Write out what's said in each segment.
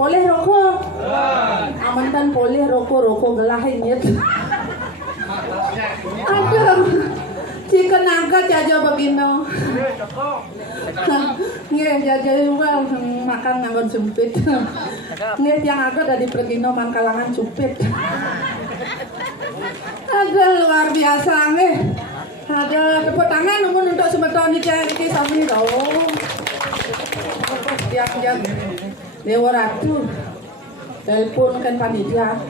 Boleh rokok? Amantan boleh rokok gelahin ya. Ada jika nangkat jaja begini. Nggak jaja juga makan nganggon sumpit. Nggak yang agak dari pergino man kalangan sumpit. Ada luar biasa nih. Ada tepuk tangan namun untuk sebetul ini cari sapi dong. Yang Dewa Ratu telepon kan panitia.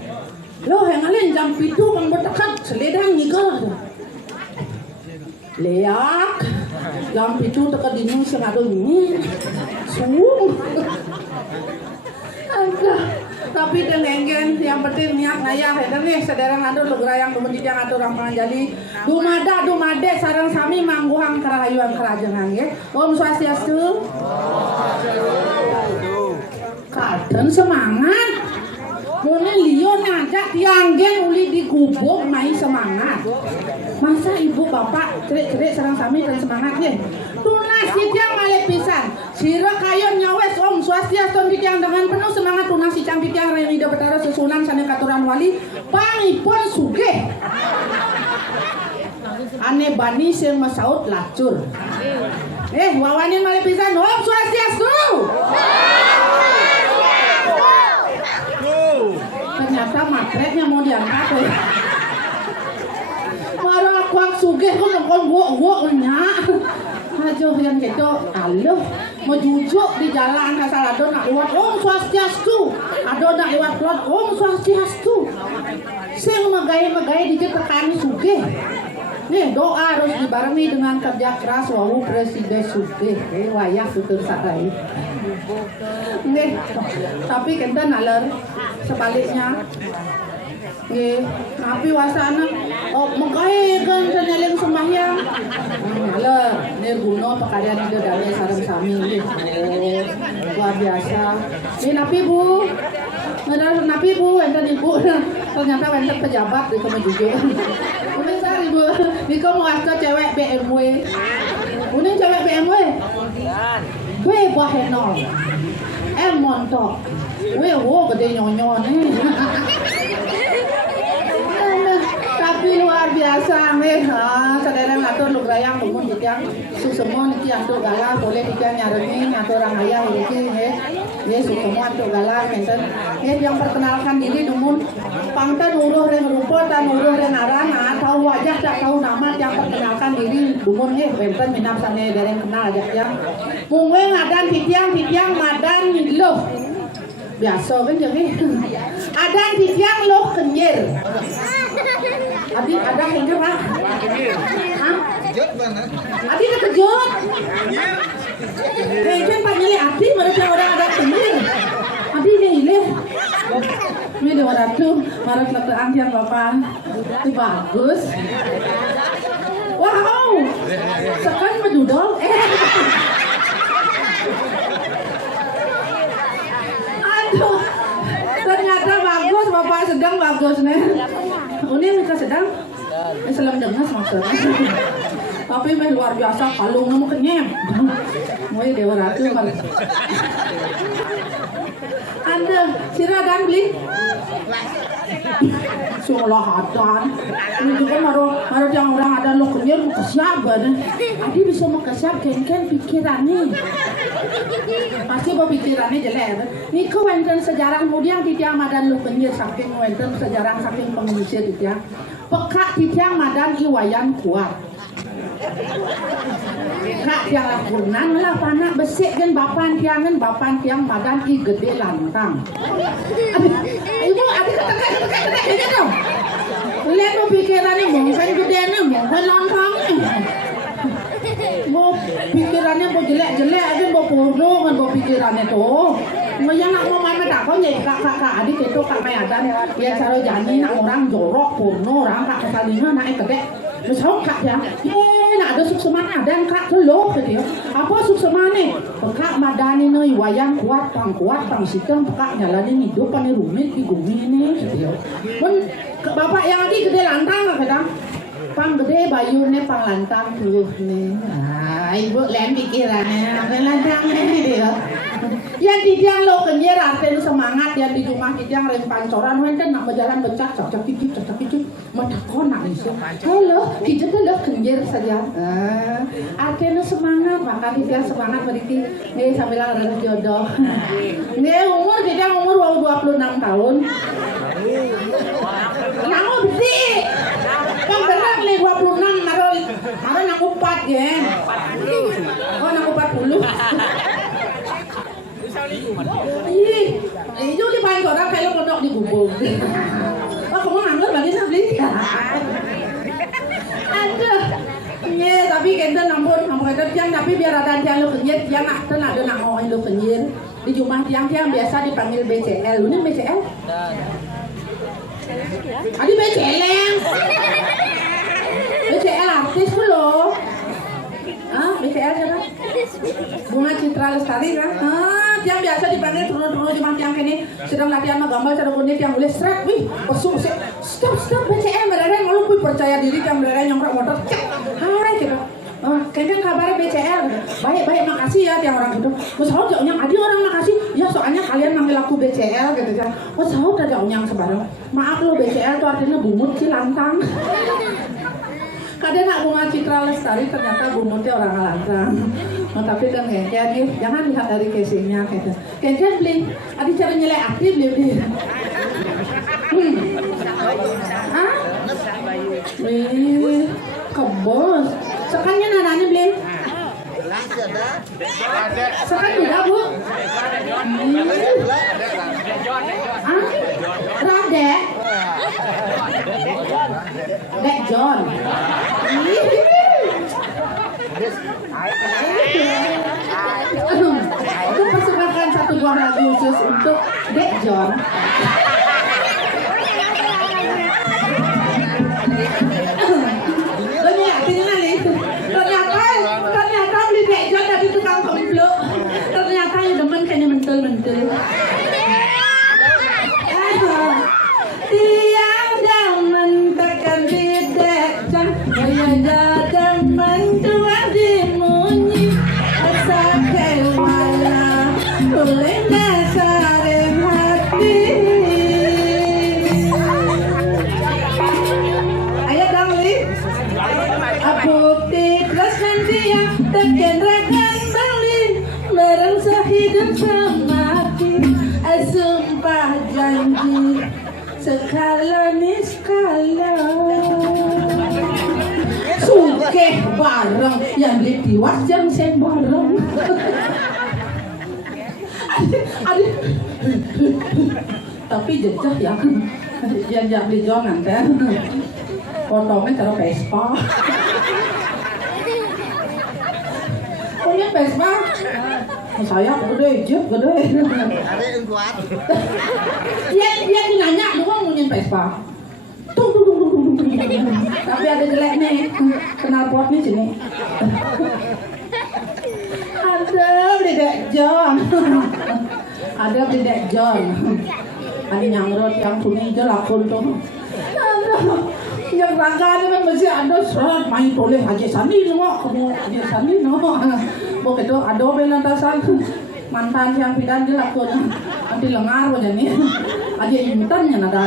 Loh yang lain jam 7 bang bertekat seledang ngigal. Leak jam 7 tekat dini sengaja ini. Sung. Tapi dengan yang penting niat ngayah ya nih sedereng aduh lu gerayang kemudian yang atur orang jadi dumade sarang sami mangguhang kerahayuan kerajangan ya. Om Swastiastu. Kadang semangat. Mone lion ngajak tianggen uli digubuk mai semangat. Masa ibu bapak cerik-cerik sarang sami dan semangat ya. Tunas tiang malih pisan. Sira kayon nyawes Om Swastiastu tiang dengan penuh semangat tunas tiang Remi Betara susunan sane katuran wali pangipun sugih. Ane bani sing masaut lacur. Wawanin malih pisan Om Swastiastu. Ternyata matreknya mau diangkat ya. Marah kuak sugih kok nongkol gua nya. Aduh yang gitu, aloh mau jujuk di jalan asal ado nak lewat Om Swastiastu, ado nak lewat keluar Om Swastiastu. Sing megai-megai ditekan sugih. Nih doa harus dibarengi dengan kerja keras wau Presiden sugih. Wayah tutur sadai. Nih, tapi kita nalar sebaliknya. Nggih, tapi wasana mengkae kan senyaling sembahyang. Nalar, nirguna pekaryan ide dalem sareng sami nggih. Luar biasa. Nih napi Bu. Ngedan napi Bu, enten Ibu. Ternyata enten pejabat di Kemejuju. Udah Ibu, Niko mau asta cewek BMW. Udah cewek BMW. Gue buah henol. Montok. Gue gede nyonyon nih. Tapi luar biasa nih, sedereng atur lu gerayang lumun ditiang susemo niki atur galang boleh ditiang nyarengi atur orang ayah iki nggih susemo atur galang menten yang perkenalkan diri lumun pangtan uruh reng rupa tan uruh reng aran tahu wajah tak tahu nama yang perkenalkan diri lumun nggih benten minap sane dereng kenal aja yang mungwe ngadan titiang madan loh biasa kan jadi adan titiang loh kenyir. Adi ada kenyir Pak? Hah? Kejut banget. Adi kejut. Kenyir Pak nyeli Adi mereka orang ada kenyir. Adi nyeli. Ini Dewa Ratu, marah letean yang Bapak. Itu bagus. Wow. Sekarang medudol. Aduh. Ternyata bagus Bapak sedang bagus nih. Ini mereka sedang selam dengas maksudnya. Tapi luar biasa kalung mau kenyem. Mau Dewa Ratu kalau Anda siradan beli seolah adan ini juga maru yang orang ada lo kenyar mau kesiapan adi bisa mau kesiap kan pikirannya pasti pikirannya jelek ini kau enten sejarah kemudian titiang madan lo kenyar saking enten sejarah saking pengusir titiang peka titiang madan iwayan kuat kak tiang lakunan lah panak besik kan bapan tiang badan i gede lantang. Ibu adik ketek aja dong. Lihat tuh pikirannya mungkin gede nih, mungkin lantang nih. Mau pikirannya mau jelek aja mau porno kan mau pikirannya tuh. Yang nak mau main tak kau nyai kakak adik itu kak mayadan ya cara janji nak orang jorok porno orang kak kesalinya naik gede. Terus kak ya, nak ada suksemana dan kak tuh loh gitu. Apa suksemana? Kak madani nih wayang kuat pang sikeng kak nyalanin hidup kan rumit di bumi ini gitu. Pun bapak yang adik gede lantang kadang. Pang gede bayunya pang lantang tuh nih. Ah, ibu lain pikirannya, lantang nih dia. Yang tidiang lo kenyir artinya semangat yang di rumah tidiang rem pancoran kan nak berjalan becak cocok kicip mata konak nih halo kita tuh lo kenyir saja artinya semangat maka tidiang semangat beriki nih sambil ada jodoh nih umur tidiang umur 26 tahun namu besi yang berat nih 26 naruh nak upat ya oh nak 40 itu di paling orang kayak lo kodok di gubung. Oh kamu nganggur bagi sabli? Aduh, nih tapi kita nampun kita tiang tapi biar ada tiang lo kenyir tiang nak tenang ada nak ngomong lo kenyir di rumah tiang biasa dipanggil BCL. Lu nih BCL? Adi BCL yang BCL artis lo. Ah BCL siapa? Bunga Citra Lestari kan? Yang biasa dipanggil turun-turun di tiang ini sedang latihan gambar cara kuning yang boleh strap wih pesuk stop BCL mereka malu pun percaya diri yang mereka nyongkrok motor cek hai gitu kayaknya kabarnya BCL baik makasih ya tiang orang itu usaha jauhnya ada orang makasih ya soalnya kalian manggil aku BCL gitu kan usaha udah jauhnya sebarang maaf lo BCL tuh artinya bumut sih lantang kadang nak Bunga Citra Lestari ternyata bumutnya orang lantang. Tapi kan kayaknya nih jangan lihat dari casingnya gitu. Kayaknya beli, ada cara nyelek aktif beli. Hah? Kebos. Sekarangnya nananya beli. Sekarang juga bu. Rade. Dek John. Aku persembahkan satu buah lagu khusus untuk Dek John. Ternyata beli Dek John dari tukang kompluk. Ternyata yang demen kayaknya mentul. Tiang demen tekan di Dek John. Sumpah janji sekala niskala sukeh bareng yang beli tiwas jam sen bareng adik tapi jejak ya yang beli jangan kan fotonya taruh Vespa punya Vespa saya gede. Ada yang kuat. Dia nanya, lu mau nyanyi Vespa? Tapi ada jelek nih, knalpot nih sini. Ada beli Dek John. Ada beli Dek John. Ada nyangrot yang kuning aja lakon tuh. Aduh. Yang rangkanya kan masih ada serat main boleh aja sani no kamu aja sani no bok itu ada belantasan mantan yang pidan dilakukan nanti lengar aja nih aja intannya nada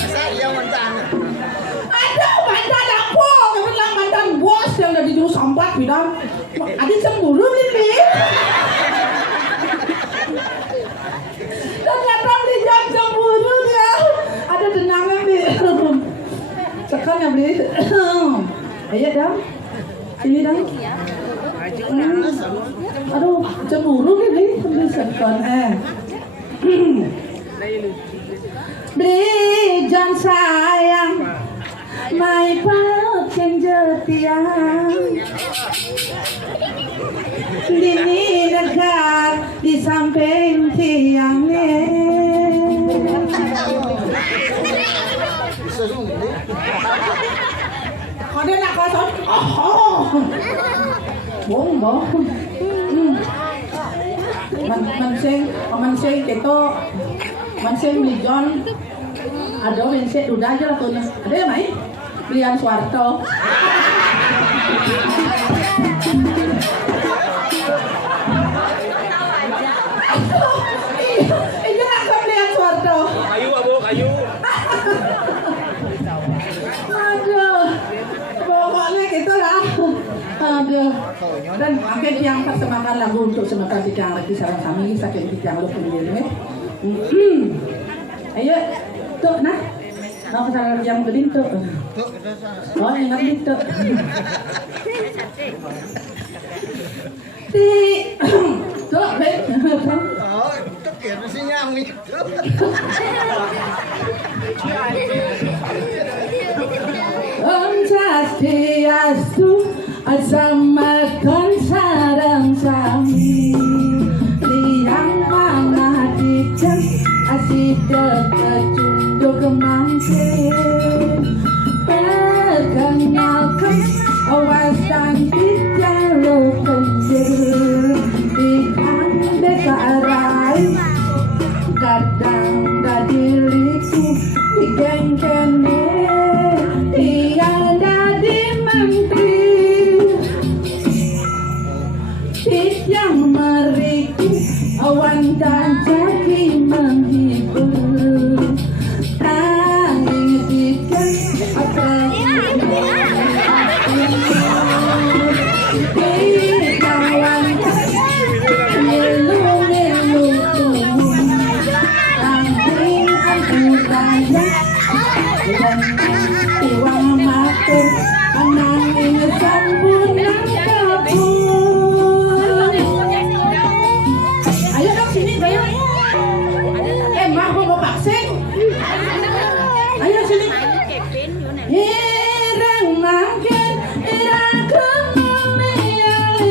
saya mantan ada mantan apa kebetulan mantan bos yang dari dulu sambat pidan adik cemburu ini ternyata beli jam cemburu ada tenangnya nih sekarang yang beli Ayo dong. Sini dong. Aduh, cemburu ini kon beli jan sayang mai paut yang jetiang dini dekat di samping tiangnya kode nak kosong bong man sing gitu man sing beli John ada bensin udah aja lah tuh ada ya mai belian Suwarto ini nak belian Suwarto kayu abu kayu aduh pokoknya gitu lah aduh dan mungkin yang persembahkan lagu untuk sementara yang lagi sarang kami sakit yang lu punya ayo tuh nah mau kesalahan yang gedin tuh oh ingat itu tuh baik oh itu kira sih nyang itu Om Swastiastu Asamakan sarang sami liang mana dijang asida kecunduk kemangkin perkenalkan awasan dijalo kendir ikan desa rai kadang dadiliku digengkene tiada di menteri yang meriku awan dan jaki menghibur tanging dikan apa kawan milu tanging aku tanya dan iwang matur ananging sambunan kabur ayo sini ireng makin ireng kemuliaan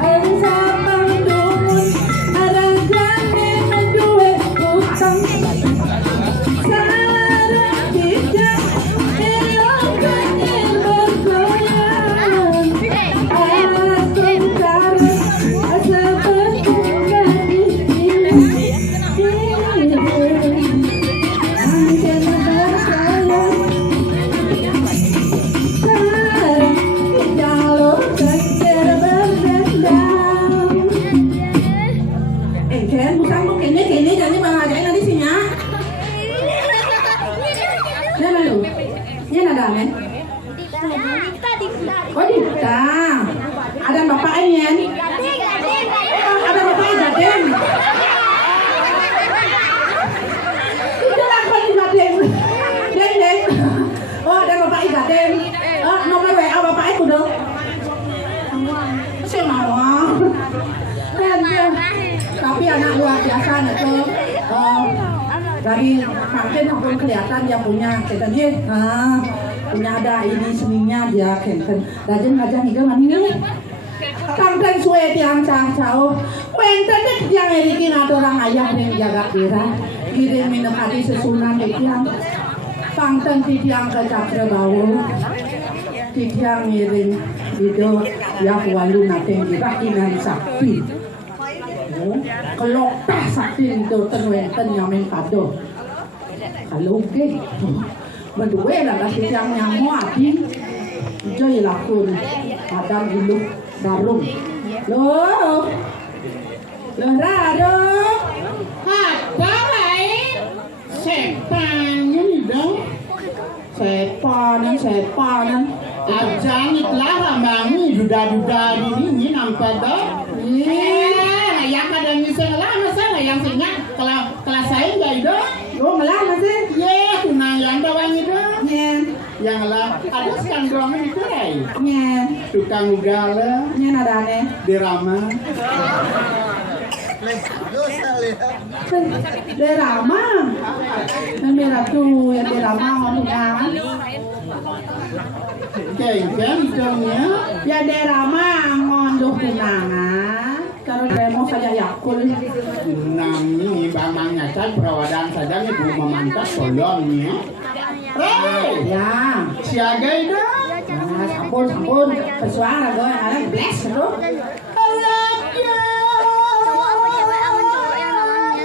ang sabang dumun arang gani duwe utang sarang tidak ilong kanyang bergoyang asal karang asal berkunggan oh Dita ada bapaknya ada bapaknya Gaden itu apa di Gaden Deng oh ada bapaknya Gaden nomor WA bapaknya kudu si Mawang tapi anak luar biasa itu dari makin pun kelihatan dia punya katanya punya ada ini seninya dia kenten rajin ngajak higa maning kangten suwe tiang cah-cah wenten dek yang irikin atau orang ayah yang jaga kira kirim minekati sesunan di tiang pangten di tiang ke cakra bau di tiang ngiring itu ya walu nateng dirakinan sakti kelokah sakti itu tenwenten nyamin kado kalau ke berdua lah kasih tiang nyamu adin joy lakun adam dulu darung loh darung apa baik sepannya nih dong sepanan ajang itlah rambangi duda-duda ini nampak dong yang ada misal lah masa yang singa kelas saya enggak itu oh malah masih ye tunang yang bawahnya itu Yang lah ada skandrongnya itu ray. Nyen, Tukang ugala, nyen adane. dirama. Dosa lihat. Derama. Yang diratu, yang dirama ngomong Kengkeng hidungnya. ya derama ngonduh tunangan. Kalau demo saja yakul. Nami bamang nyacan perawadan saja ibu memantas solongnya. Hei, Ya. siaga itu. Nah, sampun. Pesuara gue ada bless itu. Cowok apa cewek apa cowok yang namanya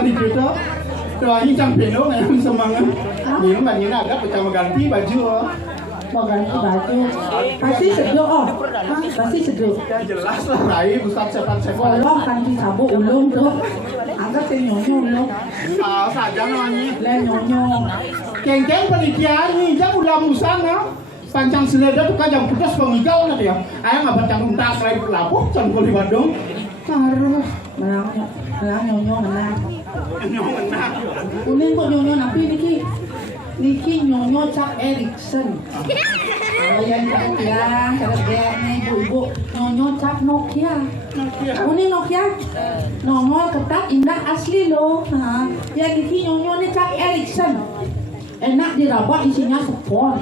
di situ. Doanya sampai lo nggak semangat. Ini mbak Nina agak pecah ganti baju oh. Mau ganti baju. Pasti sejuk oh. Pasti sejuk. Ya jelas lah, Rai, Ustaz sepat. Bolong ganti sabuk ulung tuh. Agak nyonyo ulung. Ah, saja namanya. Le nyonyo. Kengkeng panitia nih, jangan udah musana. Pancang seleda tuh kan yang putus pengigau nanti ya. Ayah nggak baca untas lagi pelapuk, campur di Bandung. Taruh. Menang nyonyo menang. Menang. Kuning kok nyonyo napi niki. Niki nyonyo Chuck Erikson. Oh yang yang kerjanya ibu-ibu nyonyo Chuck Nokia. Kuning Nokia. Nongol ketat indah asli loh. Nah, yang niki nyonyo nih Chuck Erikson. Enak diraba isinya spon.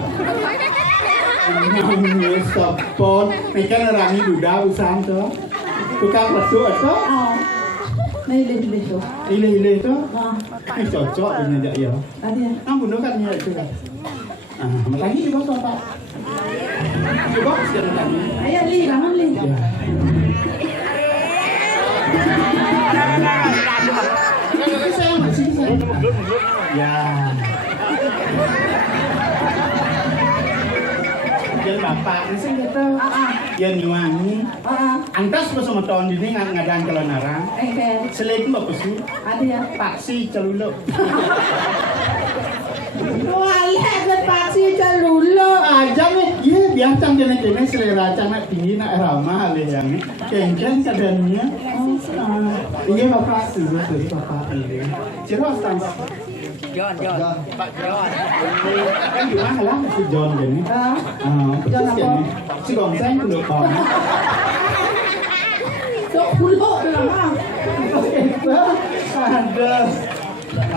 Namanya spon. Ini kan orangnya duda usaha tuh. Tukang pesu itu. Oh. Nih lebih tuh. Ile itu. Nah, Ini cocok dengan jak ya. tadi ya. Nah, bunuh kan ya itu kan. Ah, matanya juga sopak. Coba sekarang tadi. Ayo li, kangen li. Ya. Ini saya masih saya. Ya. Jadi bapak ini sih gitu. Ya nyuangi. Antas pas sama tahun ini ngadang kelonaran. Kayak Selain bapak su. ada ya. Paksi celuluk. Wah, lihat paksi celulu. Aja nih, iya biar cang kene selera cang nak tinggi nak ramah le yang ni. Kengkeng kadangnya. Iya bapak itu dari bapak ini. Cerita tentang John. Pak John. kan gimana lah si John gini. John apa? Si Gongseng kudu kon. Sok pulau dah mah.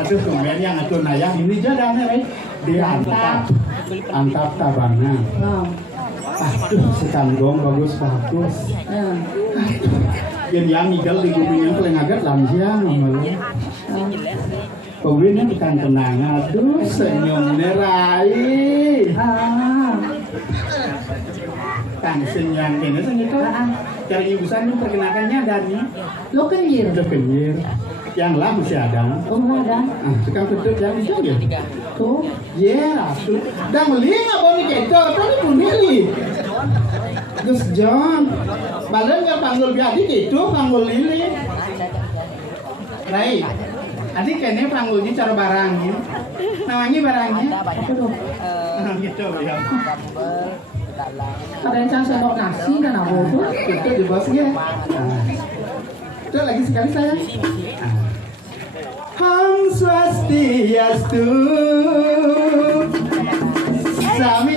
Aduh kemudian yang atur nayang ini jadangnya diantap tabangan. Aduh sekanggong bagus. Yang ngigel di guminya paling agak lansiang ngomongnya. Kemudian bukan tenang, aduh senyum nerai. Kang senyum ini senyum cari ibusan itu perkenakannya Dani. Lo kenyir. Udah kenyir. Yang lah masih ada. Oh ada. Sekarang tutup yang itu ya. Tuh. Ya, tuh. Dah meli nggak boleh gitu, tapi pun meli. Gus John, badan nggak panggil biadi gitu, panggil Lili. Baik. Adik kayaknya panggilnya cara barangnya. Namanya barangnya. Apa tuh? Gitu ya. Ada yang cang sendok nasi kan apa tuh? Itu di bosnya. Itu lagi sekali saya. Om Swastiastu. Sami.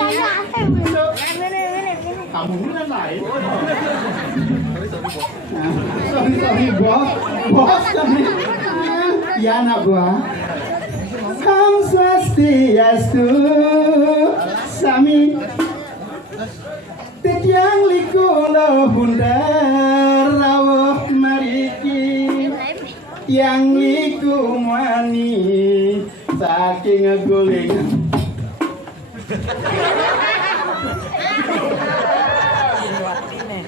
Kamu mulai lain. Sorry bos kami. Ya anak buah. Om Swastiastu. Sami. Tiang likulo bundar rawuh mariki yang liku mani saking guling.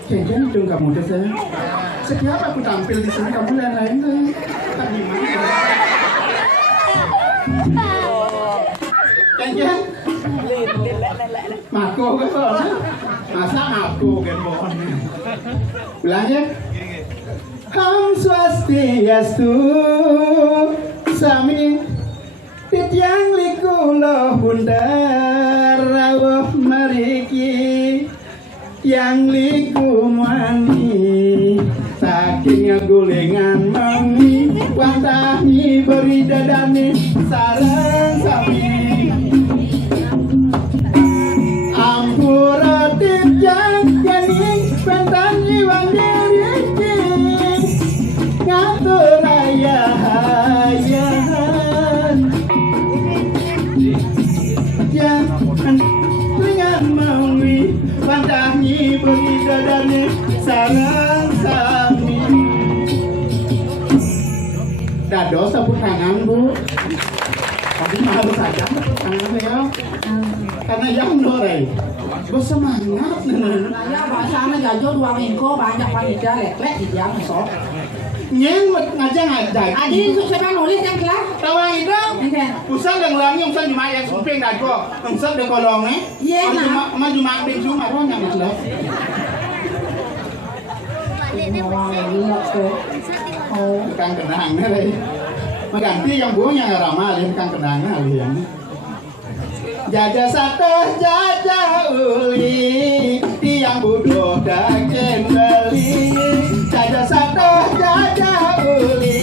Kayaknya dong kamu deh saya. Setiap aku tampil di sini kamu lain-lain saya. Tak gimana? Kayaknya. Mako ke soalnya. Masa aku kan bohongnya. Bilang ya. Om Swastiastu Sami Tiang likulo bundar rawuh mariki yang liku mani saking gulingan mami wantahi beri dadane sareng sami ampura tijang kening pentan iwang diriki ngatur ayahan jangan dengan mawi pantangi beri dadane sarang sami dado sabut tangan bu tapi harus saja sabut tangan ya karena yang doreng bersemangat Saya bahasanya gajo 2 minggu banyak panitia lek-lek di dia besok. nyeng ngajak Adi siapa nulis yang kelas? tawang itu Oke. pusat yang ulangi usah cuma yang suping dan kok usah de kolongnya Iya, nah. cuma bin cuma kok yang itu Mau lihat tuh. Oh, bukan kenangnya lagi mengganti yang buahnya ramah dia bukan kenangnya yang jaja sate jaja uli tiang buduh daging beli jaja sate jaja uli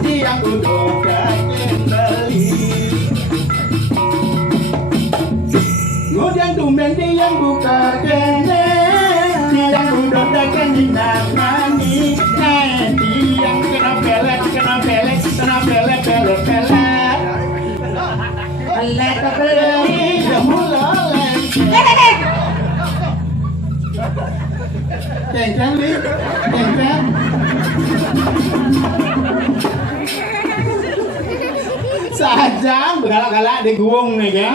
tiang buduh daging beli kemudian tumben tiang buka kene tiang buduh daging dinamani tiang kena belek lek beli. Kengkeng li, kengkeng. Sajam bergalak-galak di guung nih ya.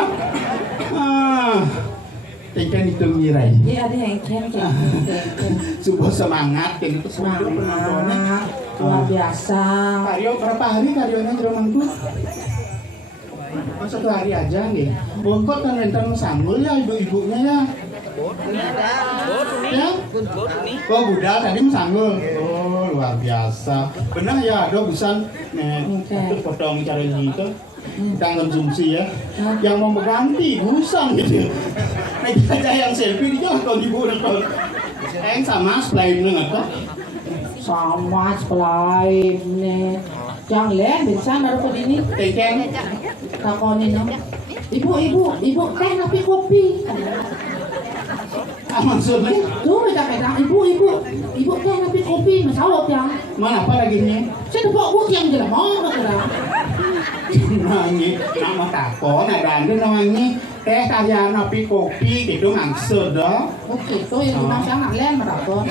Kengkeng itu ngirai. Iya ada yang keren. Sebuah semangat kayak gitu penontonnya. Luar biasa. Karyo berapa hari karyonya di rumahku? Satu hari aja nih. Bongkot kan rentang sanggul ya ibu-ibunya ya. Ya? Oh budal tadi sanggul. Oh luar biasa. Benar ya ada busan nih potong cara gitu. Kita konsumsi ya. Yang mau berganti busan gitu. Media aja yang selfie dia lah kalau ibu nonton. Sama selain nengok. Sama selain nih. Jangan lihat bisa naruh ke sini. Tengkeng. Takonin no. Ibu, teh napi kopi. Maksudnya? Tuh beda-beda. Ibu teh napi kopi. Masalah yang. Mana apa lagi nih? Saya dapat buat yang jelas mau kira. Namanya nama takon ada namanya teh kaya napi kopi gitu ngangsur dah. Oke, tuh yang bilang saya nak lain takon.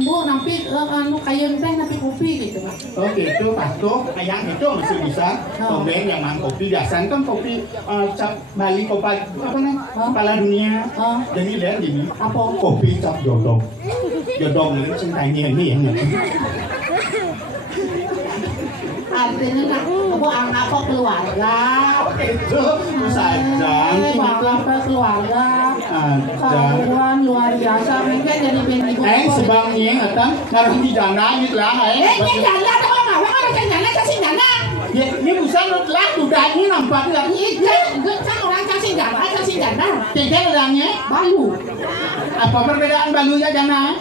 Bu napi anu kayak teh napi kopi gitu. Oh gitu, pasto ayang itu masih bisa. Kemudian yang mang kopi biasanya kan kopi cap Bali kopi apa nih? Kepala dunia. Jadi lihat gini. Apa? Kopi cap jodong. Jodong ini cintanya ini yang artinya nak aku angkat kok keluarga itu saja apa keluarga kawan luar biasa mungkin jadi bini sebangnya ngatan naruh di jana gitu lah ini jana tuh nggak orang jana kasih jana ini bukan lah udah ini nampak nggak ini kan orang kasih jana tinggal orangnya balu apa perbedaan balunya jana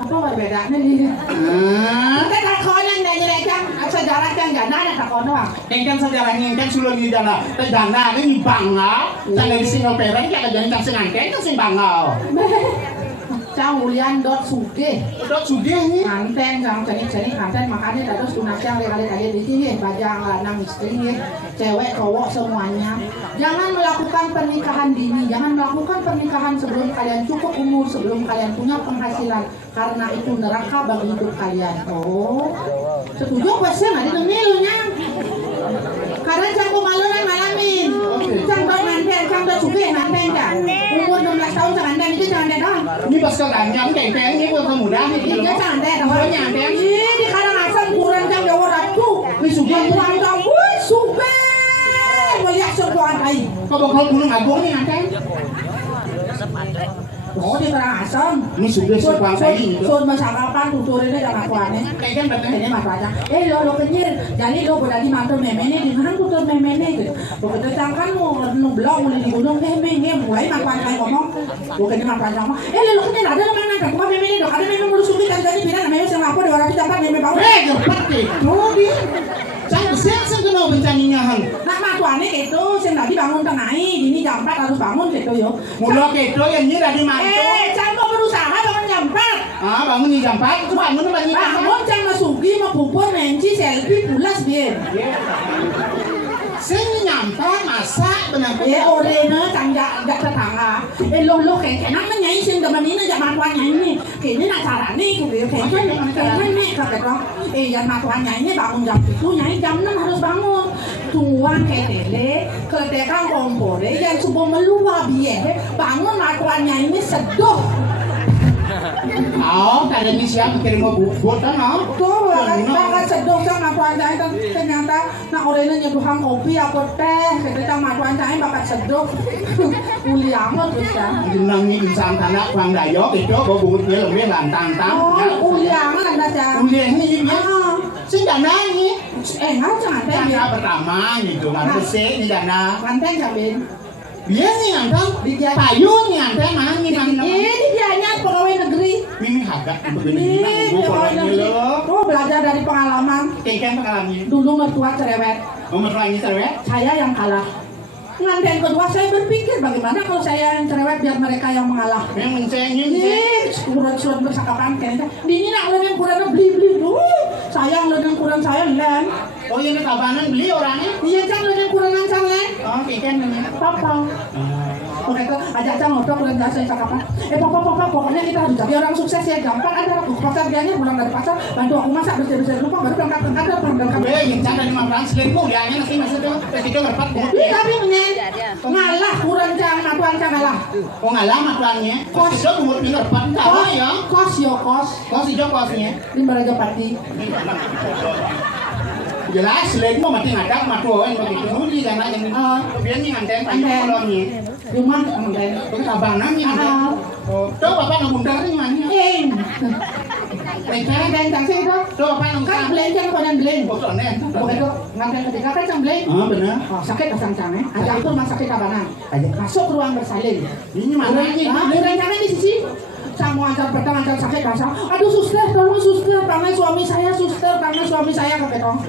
apa perbedaannya nih kita takon yang nyelekan sejarah yang jana ada takon doang kan sejarahnya kan sulung di jana jana ini bangga dari Singapura ya jadi kan senganten kan sing bangga Ulian dot suge nih kanten jangan cari kanten makanya terus tunasnya kali-kali di sini bajang lanang istri cewek cowok semuanya jangan melakukan pernikahan dini jangan melakukan pernikahan sebelum kalian cukup umur sebelum kalian punya penghasilan karena itu neraka bagi hidup kalian. Oh setuju pasti nggak didengilunya karena jangan maluran malamin jangan nanten jangan suge nanten kan umur 16 tahun jangan nanten itu jangan nanten ini pas kelanjang kayak ini bukan mudah nih dia jangan nanten ini kadang asal kurang jam jauh ratu ini suge kurang jam suge melihat sebuah lain kau bakal gunung agung nih nanten oh di perang asam ini sudah sebuah lain sun masyarakat tuturnya jangan kuannya kayak kan ini masalahnya lo kenyir jadi lo berani mantul memene di mana tutur memene gitu begitu cangkan mau blog mulai di gunung memene mulai makan kayak ngomong bukan makan ngomong lo kenyir ada lo mana kan memene dong ada memene mulai suki kan jadi bilang namanya yang lapor di orang tempat memene bau pasti di saya kenal bencaninya hang nak matuannya itu saya tadi bangun tengah ini jam 4 harus bangun gitu yo mulai gitu yang ini dari mantu jangan kau berusaha bangun jam 4 bangun di jam 4 bangun jangan masuki mau pupur menci selfie pulas biar saya nyampe masak benar orena tangga tetangga lo kayak kenapa nyanyi sih teman ini jangan matuannya ini kayaknya nak cara nih gitu kayaknya nih kata dong yang matuannya ini bangun jam 7 nyanyi jam 6 harus bangun tuan kayak tele ketika kompor yang subuh meluap biar bangun matuannya ini seduh ada ini siapa kirim mau bubut kan tuh kan seduh sama matuannya itu ternyata nak orangnya nyeduhan kopi apa teh ketika matuannya bakal seduh kuliah mah terus ya jenangnya insan tanah Bang Dayok itu bubutnya lebih lantang kuliah mah kan dah kuliah ini sing dana ini nggak jangan teh dana pertama gitu harus sih ini dana nganteng jamin iya nih nganteng payung nih nganteng mana nih ini dianya pegawai negeri mimi agak begini oh belajar dari pengalaman kayak pengalaman dulu mertua cerewet mertuanya cerewet saya yang kalah nganteng kedua saya berpikir bagaimana kalau saya yang cerewet biar mereka yang mengalah yang mencengin surat bersakapan kayaknya dini nak yang kurang beli dulu sayang yang kurang saya len oh ini kabanan beli orangnya iya kan yang kurang lancang len oh kayak papa oke tuh ajak ngobrol kurang jelas saya cakapan papa pokoknya kita harus jadi orang sukses ya gampang ada pekerjaannya pulang dari pasar bantu aku masak bersih lupa baru berangkat yang cara di makan selingkuh ya nanti maksudnya itu ngerpat tapi ngalah kurang jangan matuan ngalah oh ngalah matuannya kos itu umur ngerpat apa ya kos itu kosnya di Meraja Pati jelas selain mau mati ngadak matuan begitu dulu di sana yang kemudian yang nganteng kolonnya rumah nganteng itu kabanan yang tuh bapak ngebundar nih mana Benteng cang sih itu. Tuh apa yang Kan beleng cang badan beleng. Pokoknya. Bukan itu ngambil ketika kan cang beleng. Benar. Oh, sakit pasang cang ya. Ajak itu rumah sakit kabanan. Masuk ke ruang bersalin. Ini mana ini? Berencana di sisi. Sang mau antar petang antar sakit pasang. Aduh suster, tolong suster, karena suami saya suster, karena suami saya kakek tong.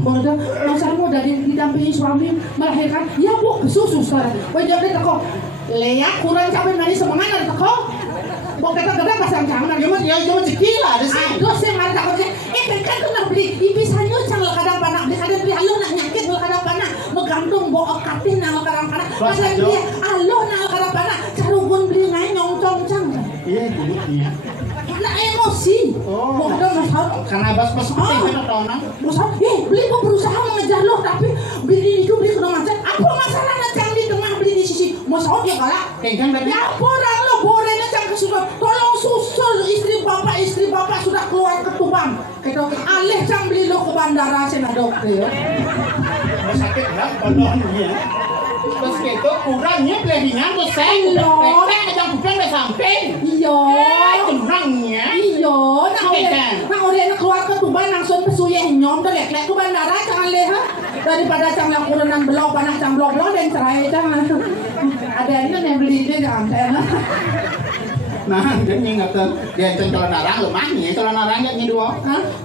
Baru masalahmu dari didampingi suami melahirkan. Ya bu, kesu suster. Wajah dia teko. Leak kurang capek dari semangat dari teko. Bok kata gede pasang jangan. Cuma cekila ada sih. Aduh, saya marah takut sih. Kan tuh nak beli. Ibisanya jangan kadang panak. Beli kadang beli alu nak nyakit beli kadang panak. Menggantung bawa katin nak kadang panak. Kadang beli alu nak kadang panak. Carugun beli ngai nyongcong cang. Iya, gitu. Nak emosi. Bodoh masalah. Karena bas-bas seperti itu tahunan. Masalah. Beli kok berusaha mengejar lo tapi beli itu beli kena macet. Apa masalahnya cang di tengah beli di sisi. Masalah dia galak. Kengkang tadi. Ya orang lo borengnya cang ke sudah. Tolong susul istri bapak sudah keluar ke Tuban. Kita alih cang beli lo ke bandara sih dokter. Sakit berat balon ya. Terus itu kurangnya pelahingan tuh saya yang bukan udah sampai. Iya. Kurangnya. Iya. Nah orang keluar ke Tuban langsung pesuyeh nyom tuh lek ke bandara cang alih ha. Daripada cang yang kurunan belok panah cang blok dan cerai cang. Ada ini yang beli dia jangan saya. Nah, dia nggak tahu dia celana narang lemahnya, celana narangnya nih dua.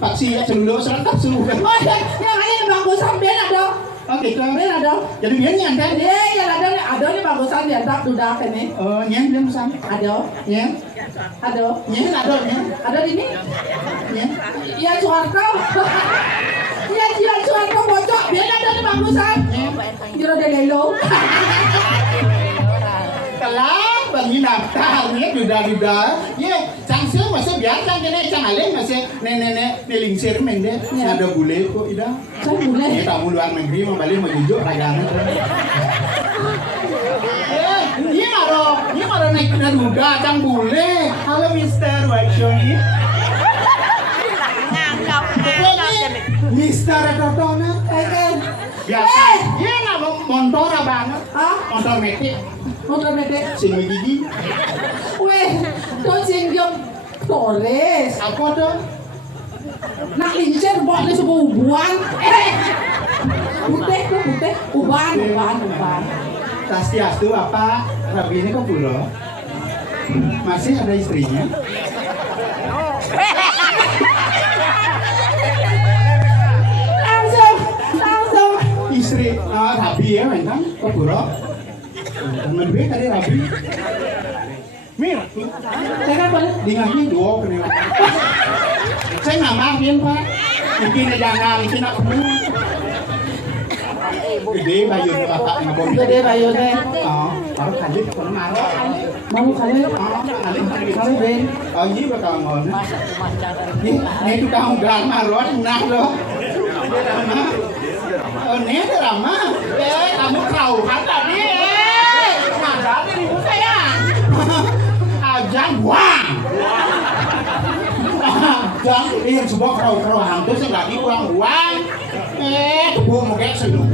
Paksi ya celulu serangkap seluruh. Oh, yang ini bagusan beda dong. Oke, Beda dong. jadi dia nyantai. Iya, ada nih bagusan dia tak duda ini. Oh, nyen dia pesan. Ada. Ya, Ada. nyen ada nya. Ada di ini? Ya. Iya, Suwarto. Iya, Suwarto bocok. Beda ada nih bagusan. Jero de lelo. Telah bagi daftarnya duda-duda. Ya, cangsil masih biasa kene cang alih masih nenek-nenek nelingsir mende. Ada bule kok ida. Saya boleh. Ya tamu luar negeri mau balik mau jujuk ragana. Ini maro naik duda cang bule. Halo Mister Wachoni. Mister Totona. Biasa. Iya nggak motor banget. Motor metik. Motor bebek. Sing gigi. Weh, tuh singgong Torres. Apa tuh? Nak lincir buat ni sebuah ubuan. Putih. Uban. Tastiastu apa? Rabi ini kok pulau? Masih ada istrinya? Langsung. Istri, Rabi ya memang kok pulau? Temen gue tadi Rabi. Mir, Saya kan boleh. di ngaji dua kenal. Saya nggak maafin Pak. Mungkin jangan, mungkin aku gede bayu bapak ngabom. Gede bayu deh. Oh, baru kaji kalau marah. Mau kali. Kali Ben. Oh ini bakal ngon. Ini tukang udah marah, nah lo. Oh ini ada Rama. Kamu kerauhan tadi. Marah dari ibu saya. Ajan buang. Jangan ini sebuah kerau hantu sih lagi kurang buang. Gue mau kayak senyum.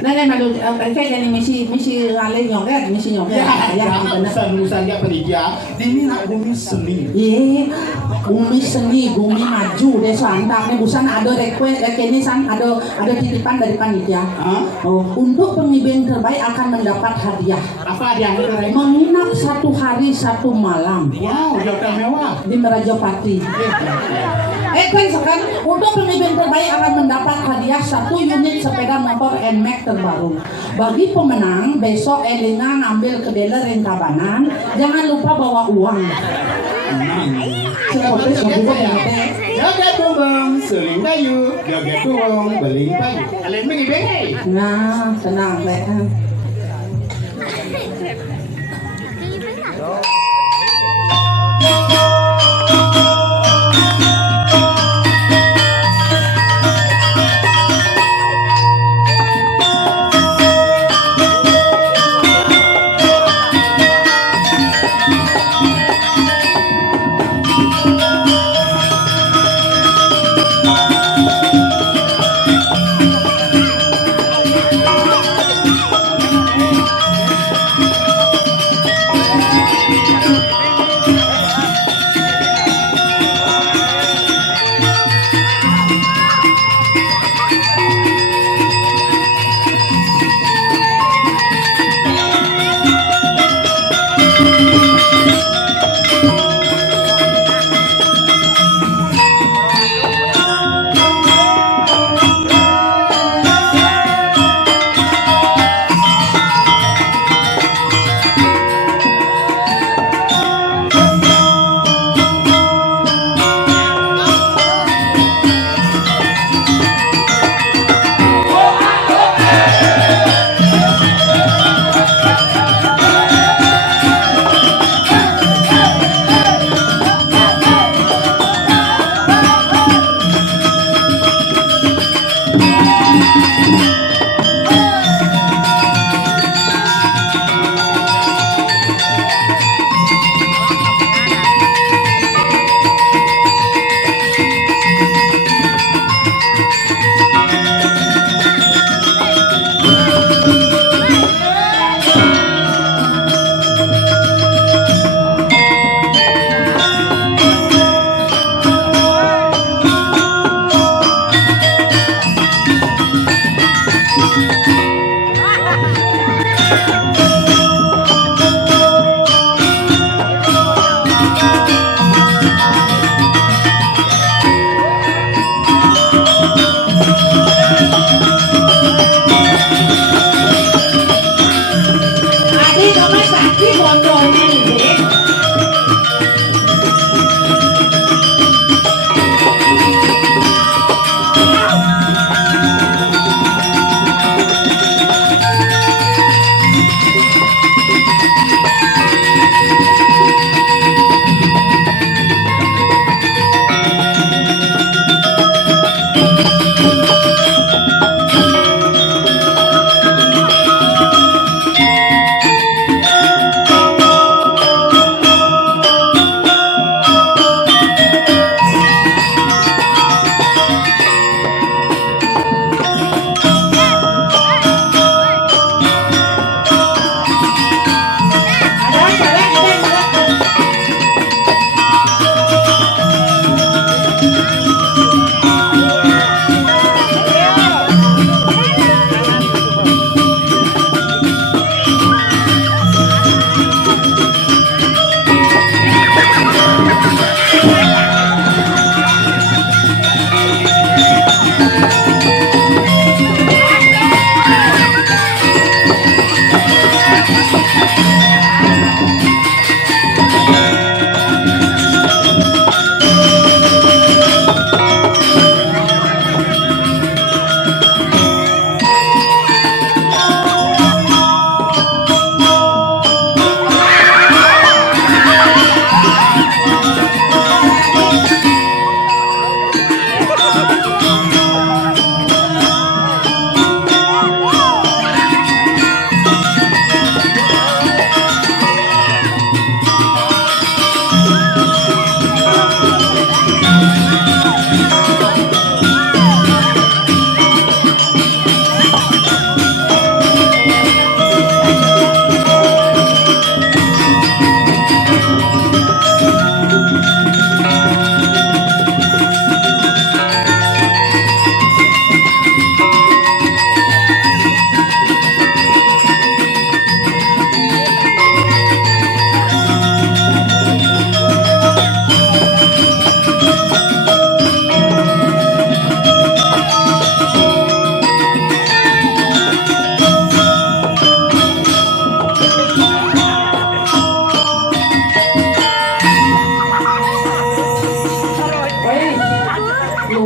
Nenek malu, mereka jadi misi alih nyongket, misi nyongket. Ya, urusan dia pendidikan. Ini nak bumi seni. Iya, bumi seni, bumi maju deh santaknya. Busan ada request, ini san ada titipan dari panitia. Oh, untuk pemimpin terbaik akan mendapat hadiah. Apa dia yang Menginap 1 hari 1 malam. Wow, udah mewah. Di Merajapati. Kan untuk pemimpin terbaik akan mendapat hadiah 1 unit sepeda motor NMAX terbaru. Bagi pemenang besok Elina ngambil ke dealer yang Tabanan. Jangan lupa bawa uang. Joget bumbung, seling kayu, joget bumbung, beling kayu. Kalian bengi-bengi. Nah, tenang, Lek.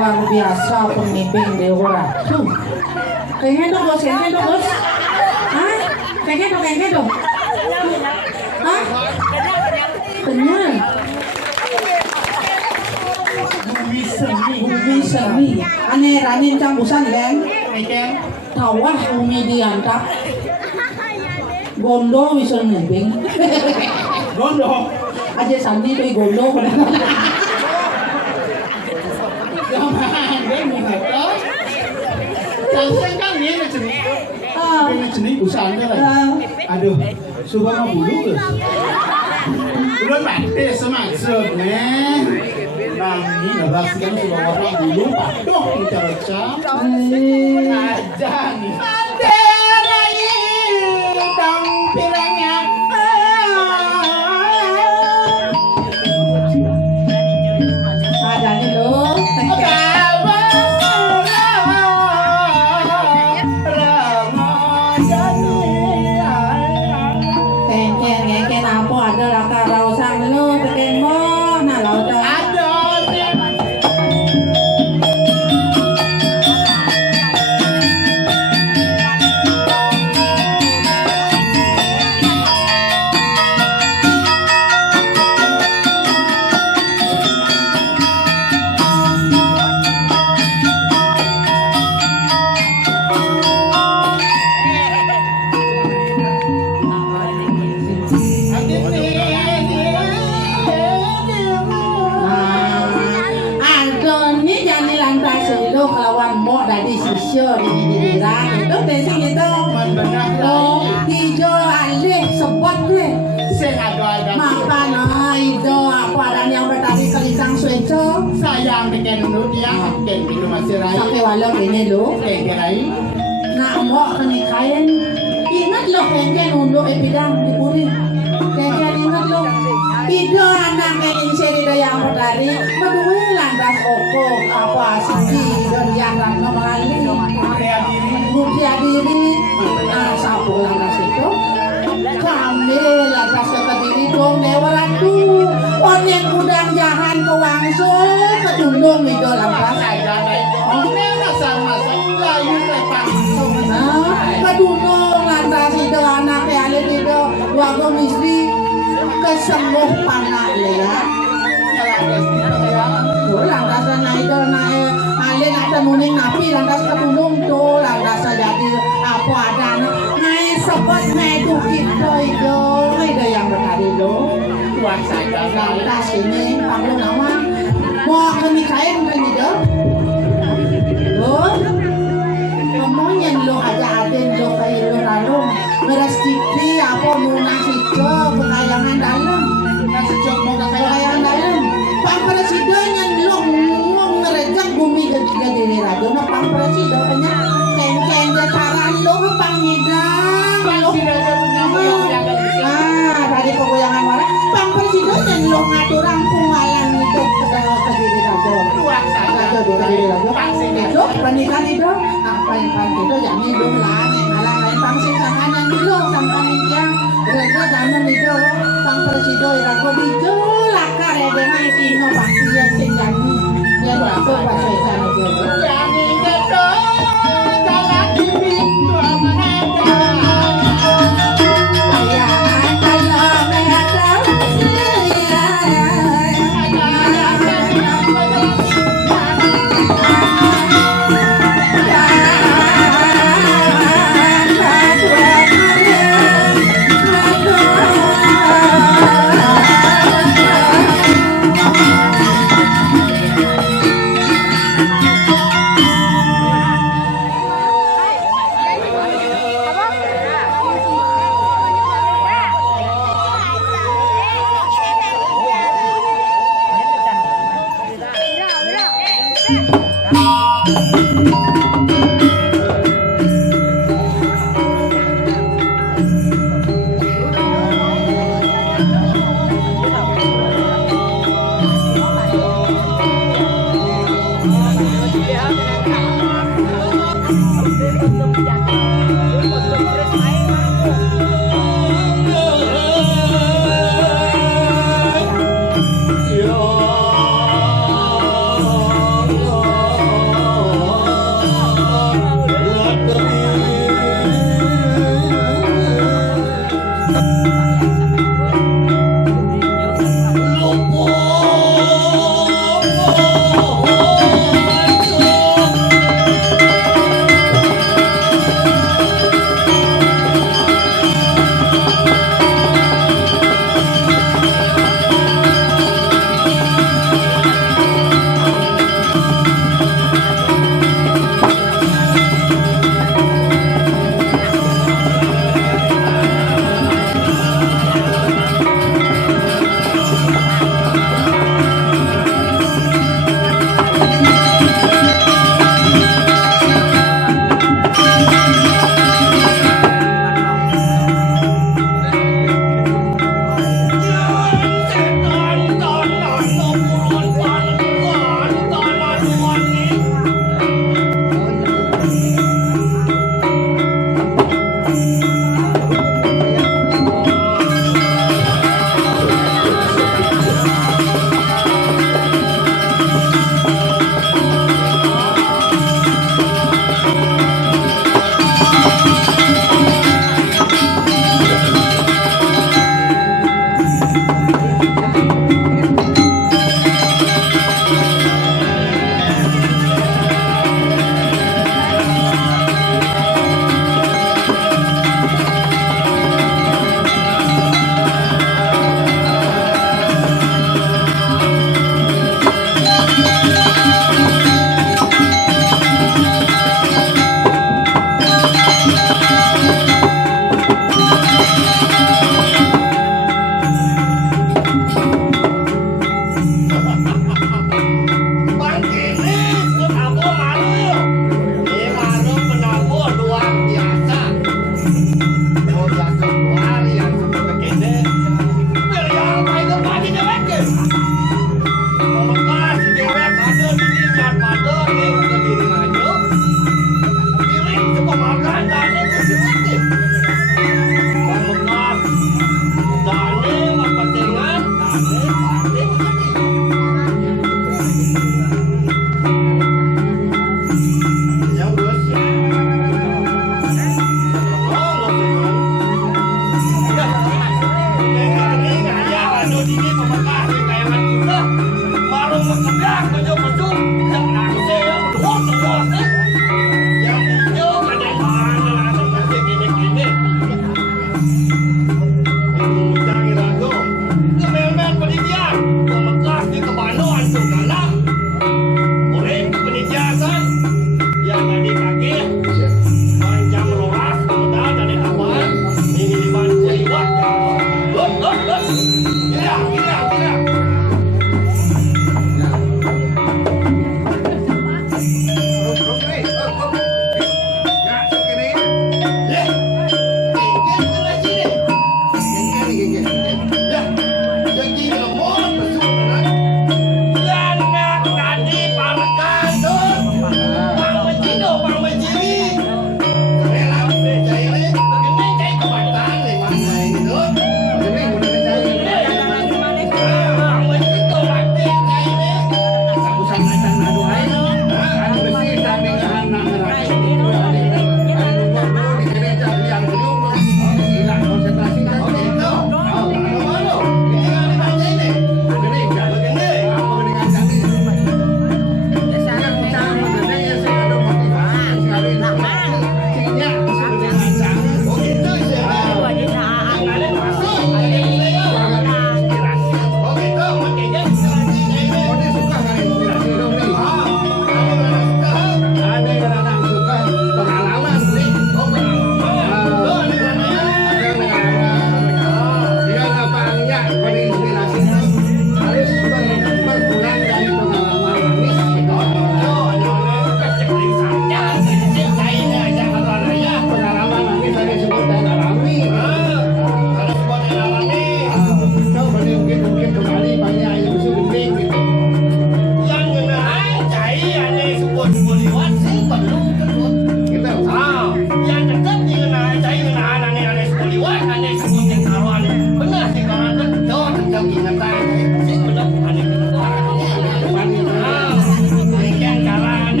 luar biasa pemimpin Dewa. Tuh. Kayaknya tuh bos. Hah? Kayaknya tuh. Hah? Kenyang. Bumi seni. Aneh ranin cambusan leng. Keng. Tawah umi diantak. Gondo bisa nembeng. Gondo. Aja sandi tuh gondo. Gaman, dia mengata. Jangan kan ni nak jenis. Ini jenis busanya lah. Aduh, suka mau bulu ke? Bulu mati semaksud ni. Nami adalah sekarang suka orang bulu. Tuh kita recam. Aja ni. Anderai dang pirangnya. Ada ni loh. Keng apa ada laka rausang lu tekeng mo na lauta. Dari sisyo di diriran itu basic itu hijau alih sebut deh makan itu apa ada yang bertari kelisang sueco sayang dengan dulu dia ken itu masih raya sampai walau ini lo ken rai nak mbok kenikahin ingat lo ken untuk bidang dipuri ken ingat lo Pido anak yang seri yang berlari berdua landas oko apa sih dan yang ramah mengalir mulia diri sapu landas itu kami landas ke diri dong dewa ratu onek udang jahan ke wangso kedundung itu landas kedundung landas itu anak yang ada itu wagong istri kesembuh panak ya. Lantas na itu naik alih ada muning napi lantas kedulung tuh lantas jadi apa ada naik sebut medu itu yang bertari lo. Lantas ini kamu nama mau kenikahin kan itu? Ngomongin lo aja aden lo kayak lo lalu beras kiki apa munas itu kekayangan dalam kekayangan dalam Pak Presiden lo ngomong ngerejak bumi ketiga diri raja nah Pak Presiden ken dataran lo ke pangidang dari pegoyangan mana Pak Presiden lo ngatur rampung malam itu ke diri raja itu pernikahan itu apa itu jangan hidup lah malah lain pangsi sanganan itu sampai dia reda dalam itu Pak Presiden ragu itu lakar ya dengan ino pasti yang senjani yang itu bahasa sana itu yang itu jalan di pintu amanah ayah kalau mereka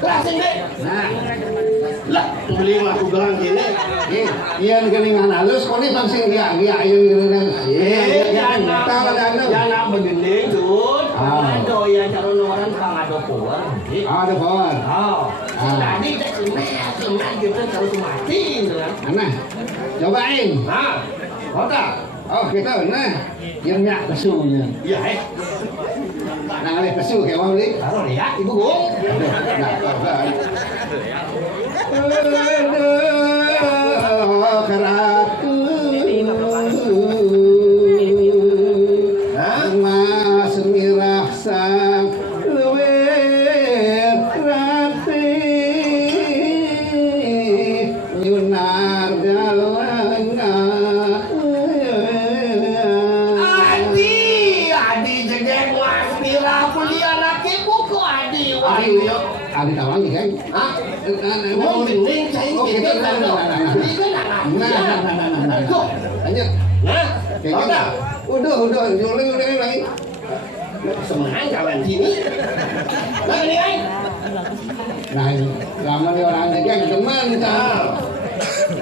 Kelasin deh. Nah, Lah, tuh beli aku gelang gini. iya geningan halus, kok ini pangsing dia geningan. Jangan begini, Jun. Ah. Ada yang calon orang kang ada power. Ada pohon. Oh, Ah. tadi senang gitu kalau mati, kan? Nah, cobain. Nah, kota. Oh, kita nah, yernya kesunya. Iya, Nah, ada kesu kayak mau beli. taruh deh ya, Ibu Gung. Nah, keratu mas mirah sang luwet rati yunar galanga Adi jegeng mas mira kuliah laki buku Adi. Adi tawang kan? Hah? Mau bening saya Oh, gitu gitu. kan? Beli kan Nah. Kok? Lanjut. Nah, kota. Udah, udah lagi. Semangat kawan sini. Nah, ini kan? Nah, lama nih orang jaga teman kan.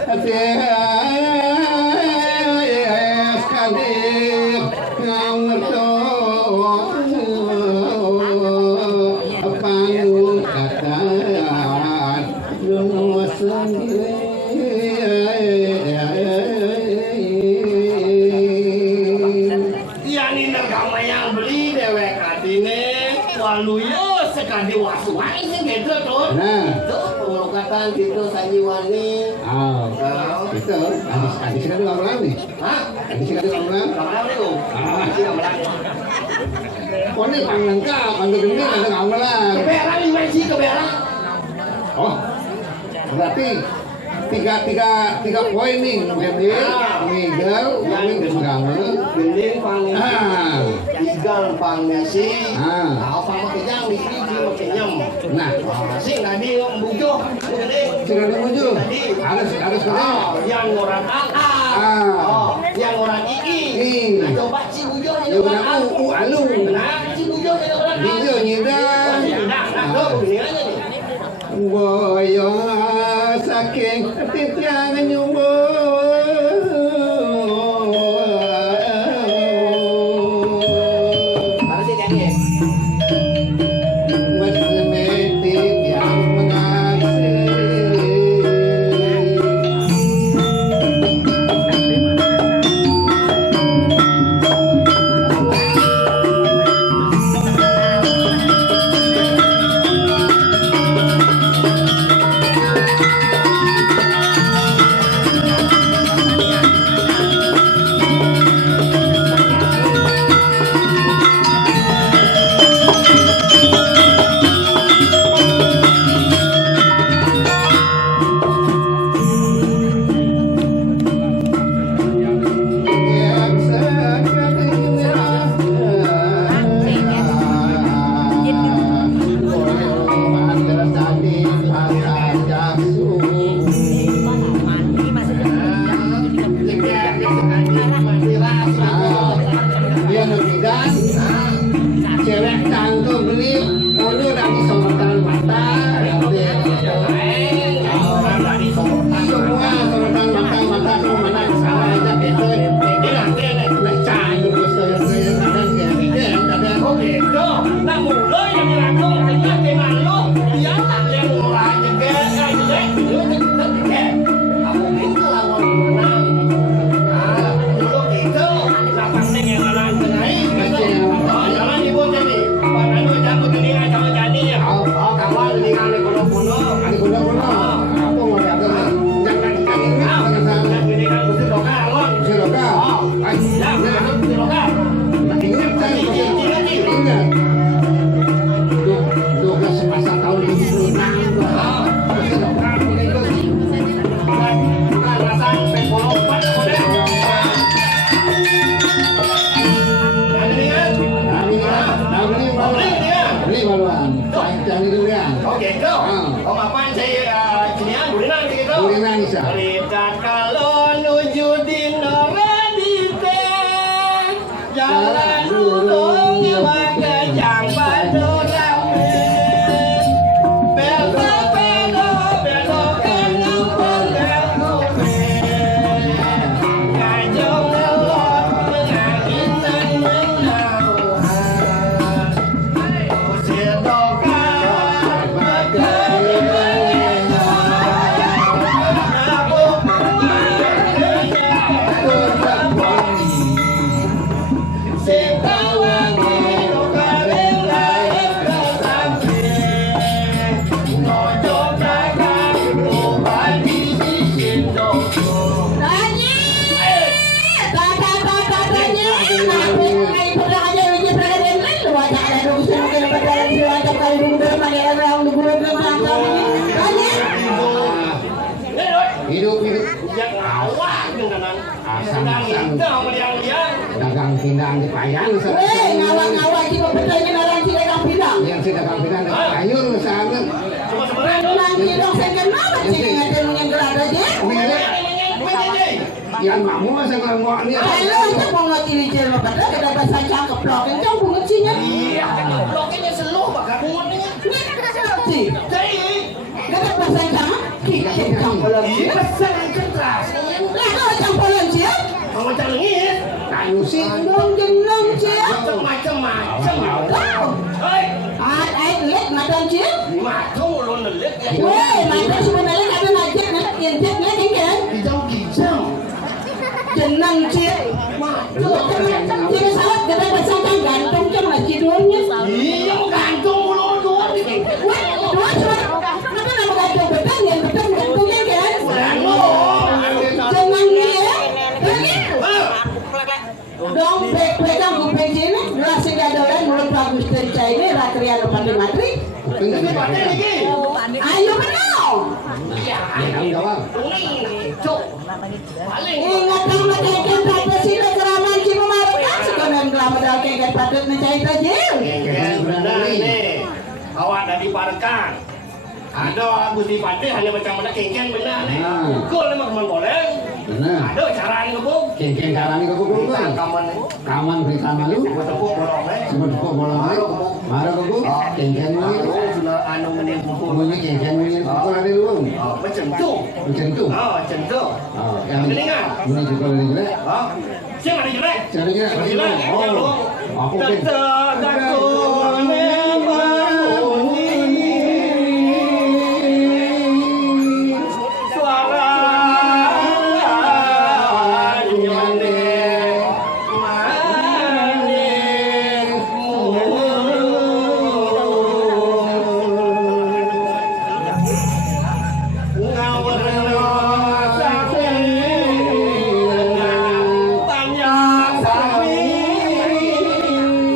Hati sekali ngerto panggung katan dungu Iya nih nergama yang beli dewek adine waluyo sekali wasuai sih gitu tuh. Nah. Itu pengelukatan gitu sanjiwani. Itu adik sekali ngomong nih. Hah? Adik sekali ngomong. Kamu nih Gung? Masih kamu lagi. Oh ini panglengkap, panggil gini ada ngomong. Keberan nih masih keberan. Oh, berarti tiga poin nih, Gendil, Miguel, kamu. Bening pangisi. Igal pangisi. Ah. Apa makanya di sini dia kenyam. Nah, Sing tadi bujuh. sudah menuju. Harus ketemu. Yang orang AA. Ah. Yang orang iki. Nah, coba si bujuh jadi Yang orang orang A. alu. Nah, si bujuh jadi orang A. Hijau nyidang. Nah, tuh begini aja nih. Boyo saking tiang nyumbu. Harus dinyanyi. Wasmetik yang mengasih. Dia nebidan, cewek cantik beli, ulu lagi sorotan mata, semua sorotan mata kemana salah aja gitu. Nah, cantik Oh gitu. Nah, mulai yang laku kayaknya dengan lu. Dia tak yang mulai juga kayak lu cepet deh. Kamu itu lawan menang. Nah, dulu gitu. Nah, meliang-liang. dagang pindang di payang ngawang-ngawang kita percaya orang tidak dagang pindang. yang si dagang pindang di sayur sangat Cuma sebenarnya. Nanti dong saya kenal sih ngatain yang gerak aja. yang mamu masa ngelangguan ini Ayo aja mau ngacil-cil mah pada kita bahasa cakep loh. Kencang bunga cinya. Iya, bloknya seluruh bakal bungunya. Sih. Jadi, Kita bahasa cakep. Kencang bolan iya sih. pesan keras. Lah kencang bolan sih. Kamu calengin. kayu sih Dong jeneng sih. Macam-macam. Hei, Ai lihat madam sih. macam lu nelit ya. Weh, madam sebenarnya ada najib nak injek nak kan. Kijang-kijang. Jeneng sih. Jadi salah kita bahasa kan gantung cuma cidulnya. Iya, gantung mulu dua dikit. Wah, dua cuma apa nama gantung betang yang betang gantungnya kan? Jangan dia, dong pegang kuping sini, nasi gadolan mulut bagus dari China, rakrian depan di matri. Ini pakai lagi. Ayo menau. Iya, yang jawab cuk. Paling. Ingat sama keken pada sini keraman si memarkan sekolah kelama dah keken patut mencari tajil. Benar nih. Awak dah diparkan. Ada Agus Dipati hanya macam mana kengkeng benar nih. Gol memang teman boleh. benar Ada cara ni kebuk. kengkeng karang itu kuku Kaman ni. kaman berita malu Tepuk borong ni. sebut kuku bolang malu marah kuku kengkeng ini Sudah anu mening kumpul. kukunya kengkeng ini kuku ada dulu Macam tu. macam tu Macam tu. yang ini juga lebih jelek Siapa ada jelek? Siapa jelek? Jelek. Oh, aku pun.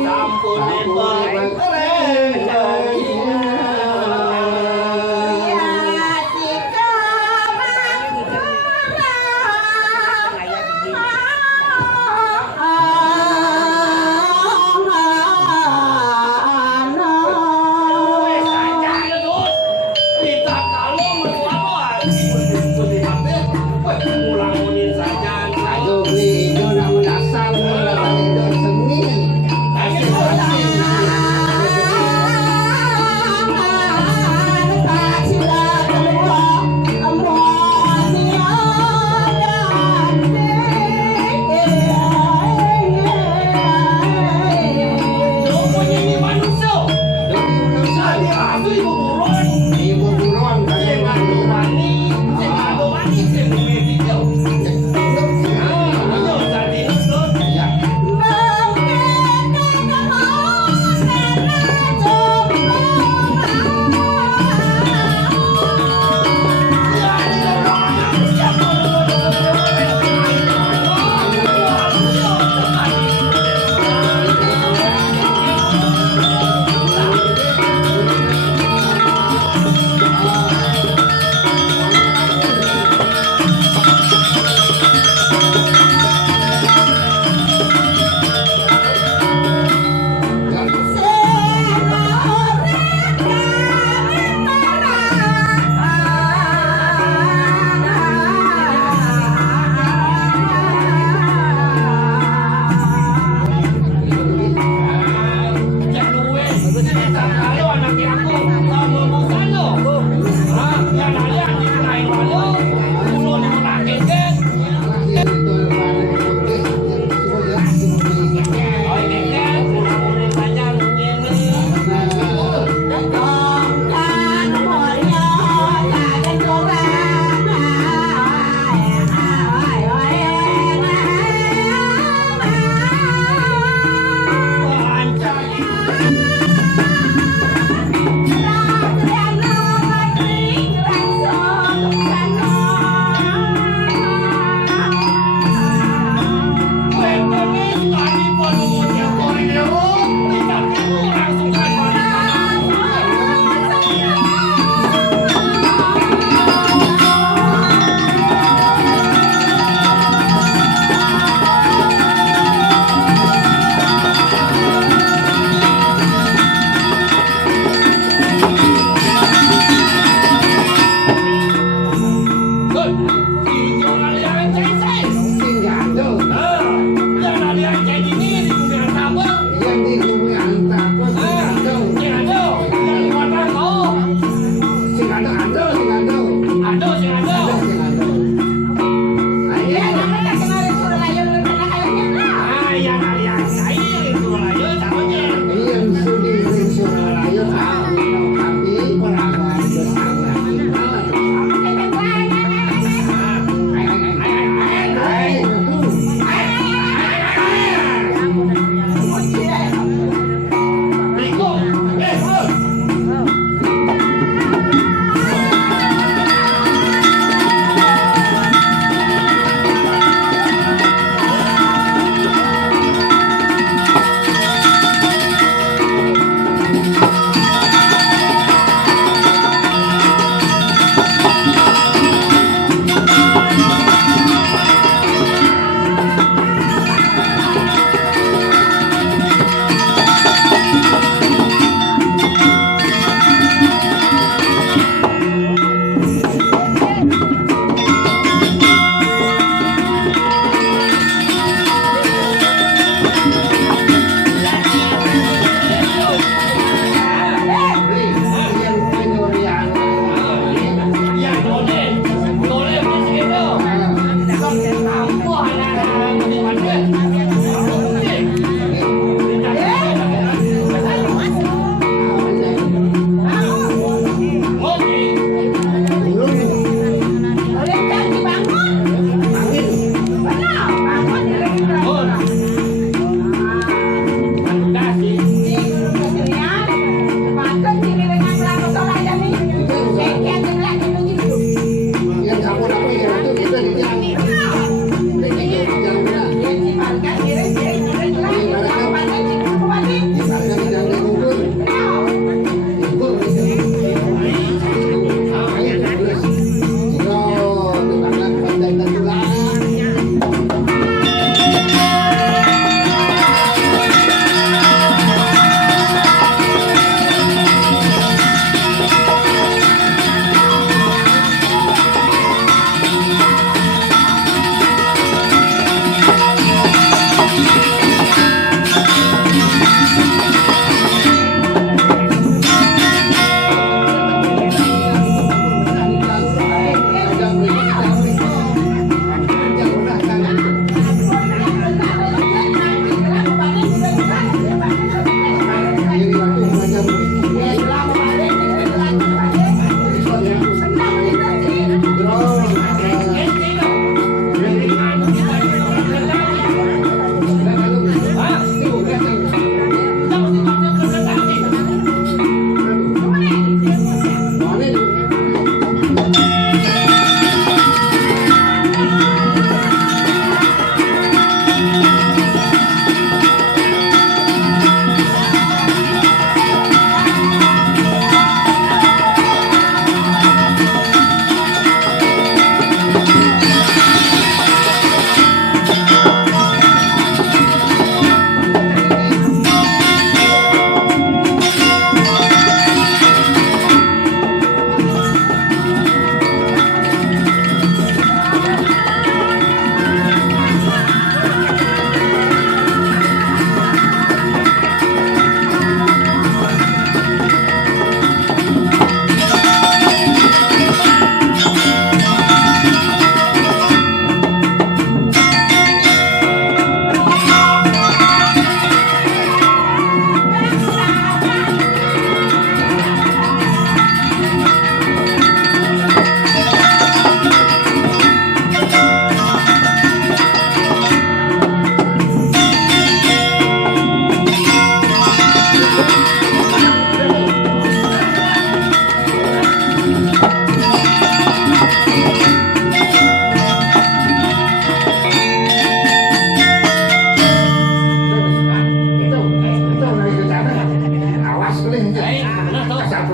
Sampun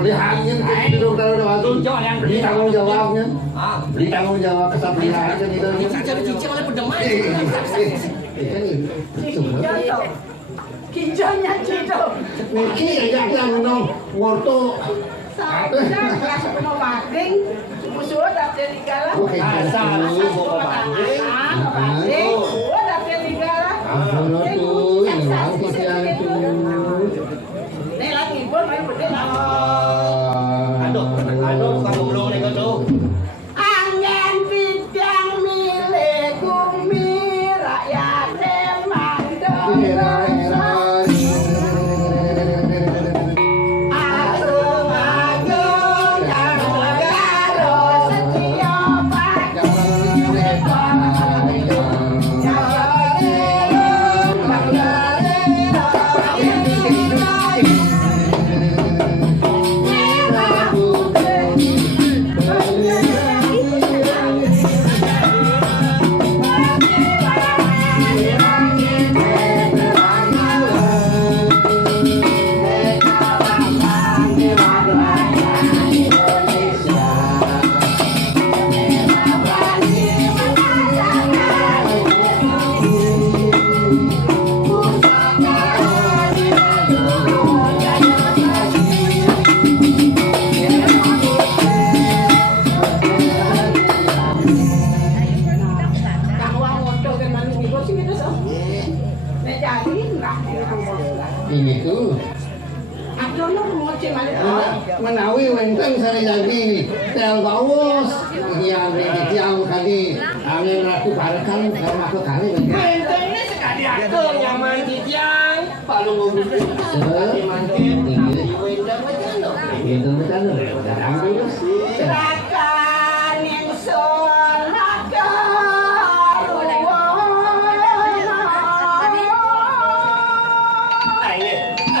peliharaan itu kalau waktu beli tanggung jawabnya. Beli tanggung jawab kesapeliharaan kan itu. Jadi cicing oleh pedemai. Kijanya cido. Niki yang nong worto. Sabda kelas penuh banding. Musuh dapet digala. Asal lu bawa banding. Banding. Musuh dapet digala. Tuh, yang mau kesian itu. Nih lagi pun main bedeng. Aduh, kamu belum nih kau tuh. Angin bidang milik bumi rakyat demang dong. Ini tuh menawi wenteng sari jadi tel bawas yang yang kali angin ratu barakan sama ke kali Menteng ini sekali aku nyaman titiang. Palu ngomong. Mantep. itu betul ambil Silakan ingsun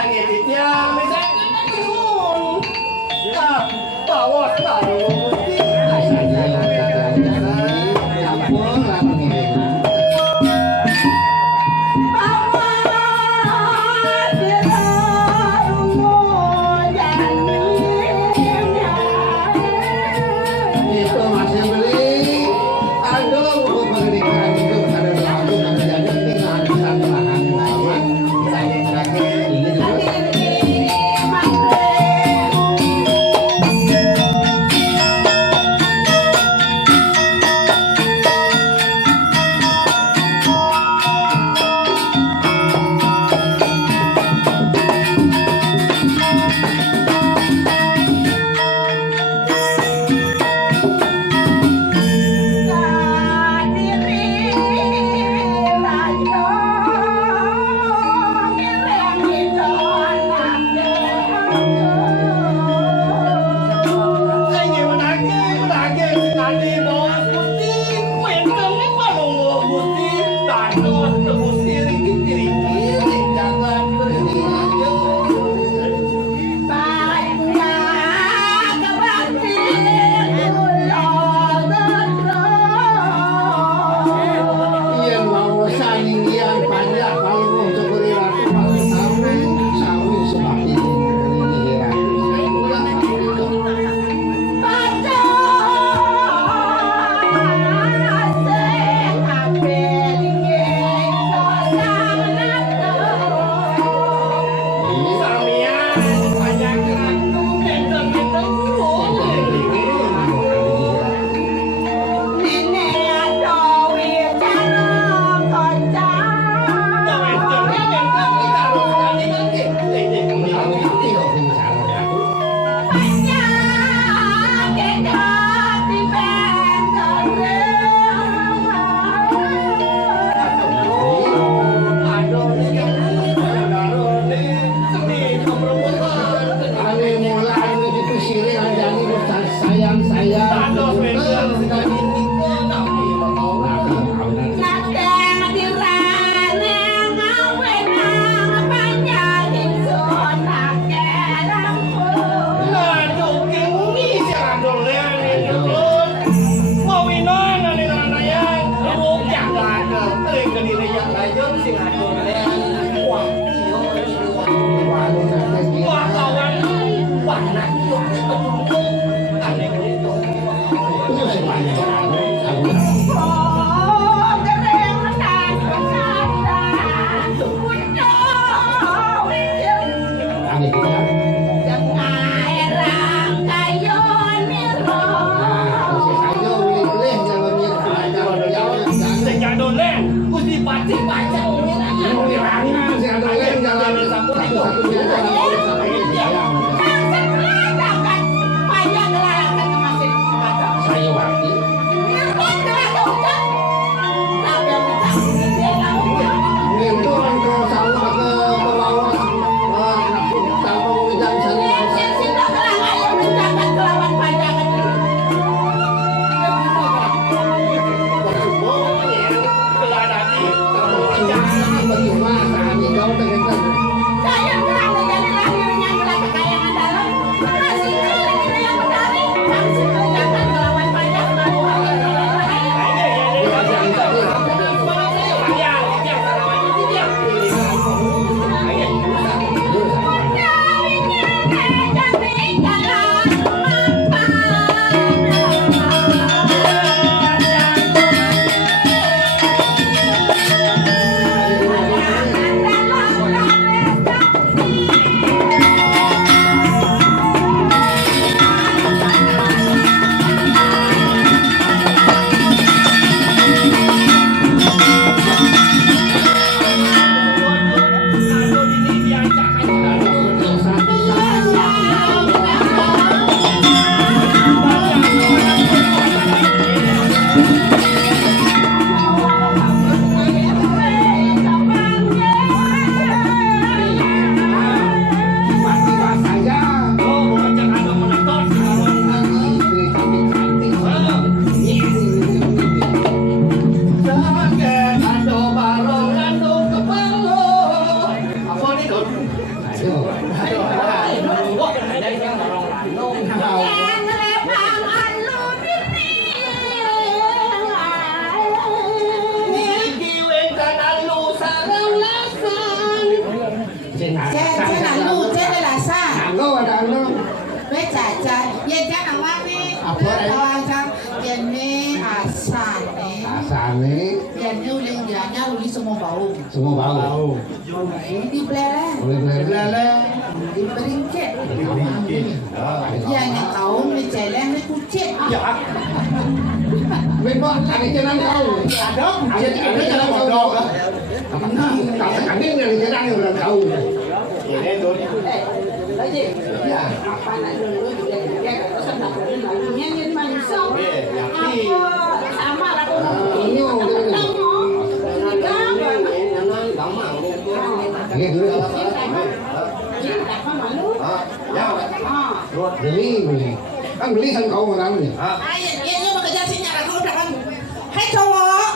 Angin titiang. Bawa palu ngomong. itu masih beli aduh buku pendidikan itu ada lagu yang jadi tinggal satu lahan lain ini juga Wah, kawan. Wah, nak. Cek lalu, cek lasa. Anggo ada anggo. Becaca, ya jangan wangi. Apa, Rai? Kawasan ini asane. Asane Ini uling dianya uli semua bau. semua bau. Ini belere, Boleh boleh. Lele. di beringket. Ya yang kau menceleng ni kucing. Memang ada jalan kau. Ada kucing, ada jalan kodok. Kami dari jalan yang orang kau. Ini tuh. Ya. Ini Ini dulu. Beli. Kan beli kan kau orang ni. Ini mau kerja sini aku udah kan. Hai cowok.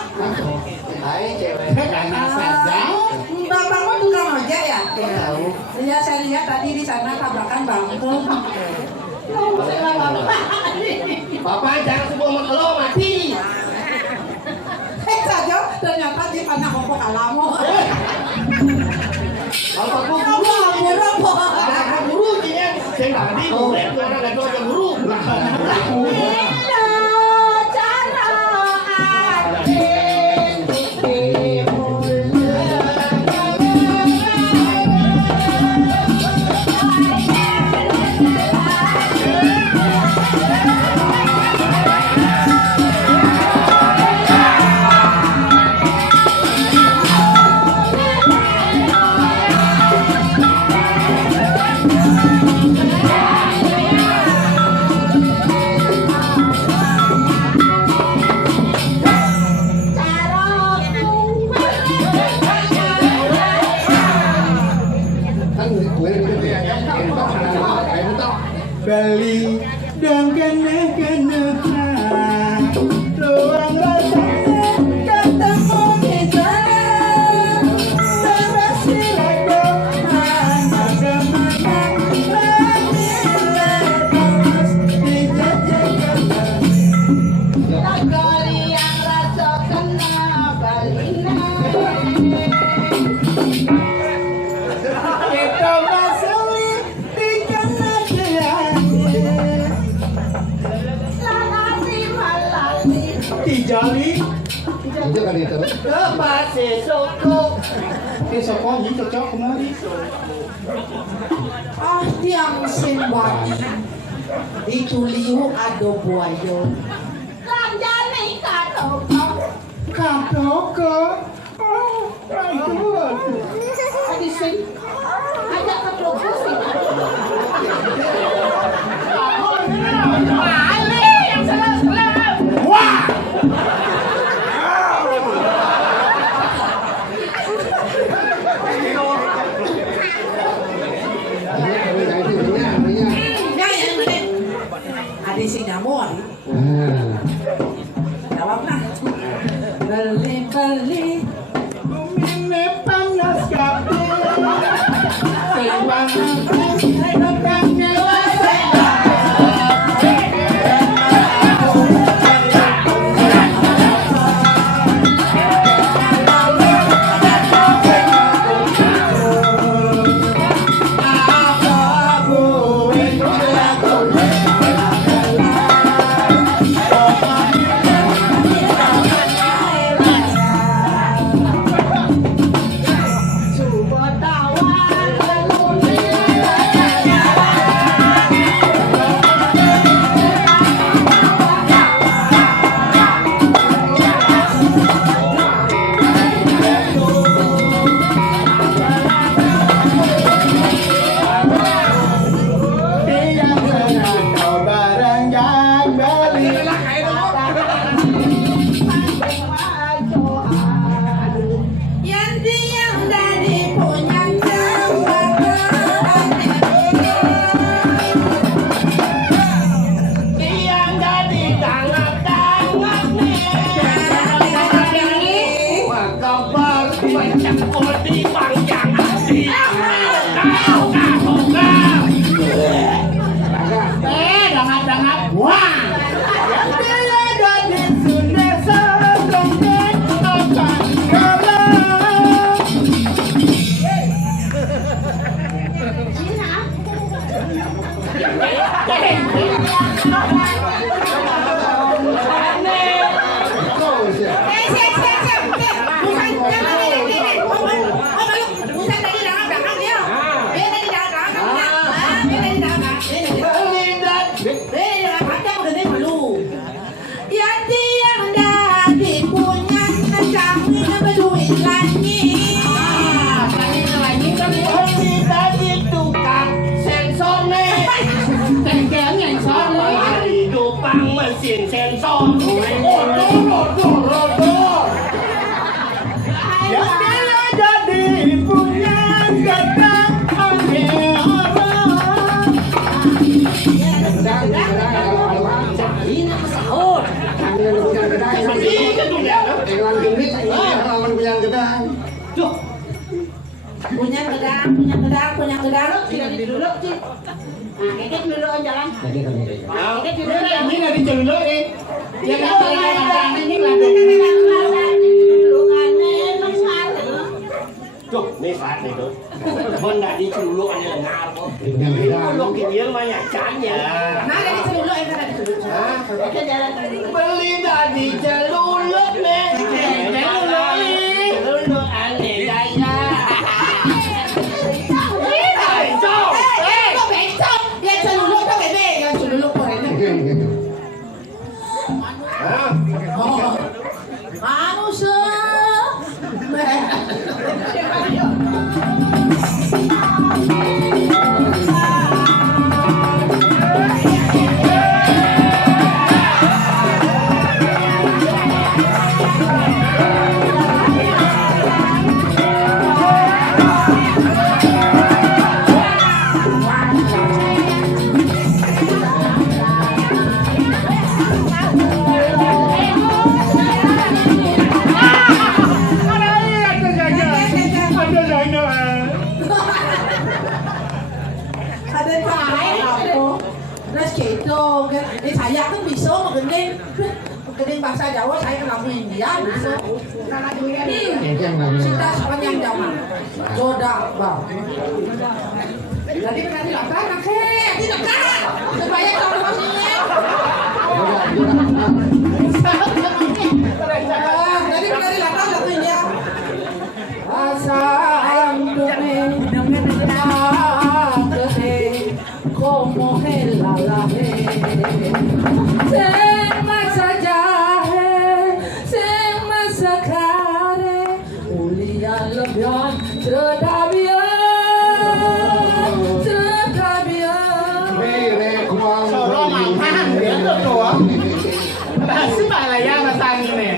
Hai cewek. Karena saja. Bapakmu tukang ojek ya? Iya saya lihat tadi di sana tabrakan bangku. Bapak jangan sebut sama lo mati. Saja ternyata di anak koko kalamu. Kalau aku Berapa? ada guru dia. Saya tadi boleh orang ada dua guru. Kan gue Beli dan kena luang rasanya ketemu di sana terasi lagu ada mana lagi lepas di Jakarta Kali yang rasa kena balina. kita masuk di kena Lalasi malasi. Tijali itu kan itu. Kepase soko. besok ini cocok kemari Ah tiang simbani. Itu liu ado buayo. Lanjane katoko. katoko oh right good Adi sing. Ada keproposi. Ale yang salah. wah Ya yang ini. Adi sing nyamuk. Jawab lah. Beli. Bumi panas kabeh punya gedang, tidak diluluk sih. Nah, keket dulu jalan. Keket dulu. Ini nggak diceluk yang antara ini lah. Tuh, nih Fat nih tuh. Benda diceluk ini lengar kok. Celuk ini mah ya canya. Nah, dari celuluk yang ada diceluk. Beli tadi celuluk nih. Celuluk aneh gaya. Kok becok? Ya celuluk tuh gede, yang celuluk kok ini. Oh, anu se. Ada tahu apa? Terus gitu, saya kan bisa menggending bahasa Jawa, saya kan lagu India bisa. Cinta sepanjang zaman, jodoh bang. Jadi berarti lakukan, tidak kan? Supaya kamu maksudnya. Jadi berarti lakukan lagu India. Asam como el alaje se masajahe se masakare ulian lebihan terdabian Solo mahal dia tuh. Bahasa Malaya bahasa ini.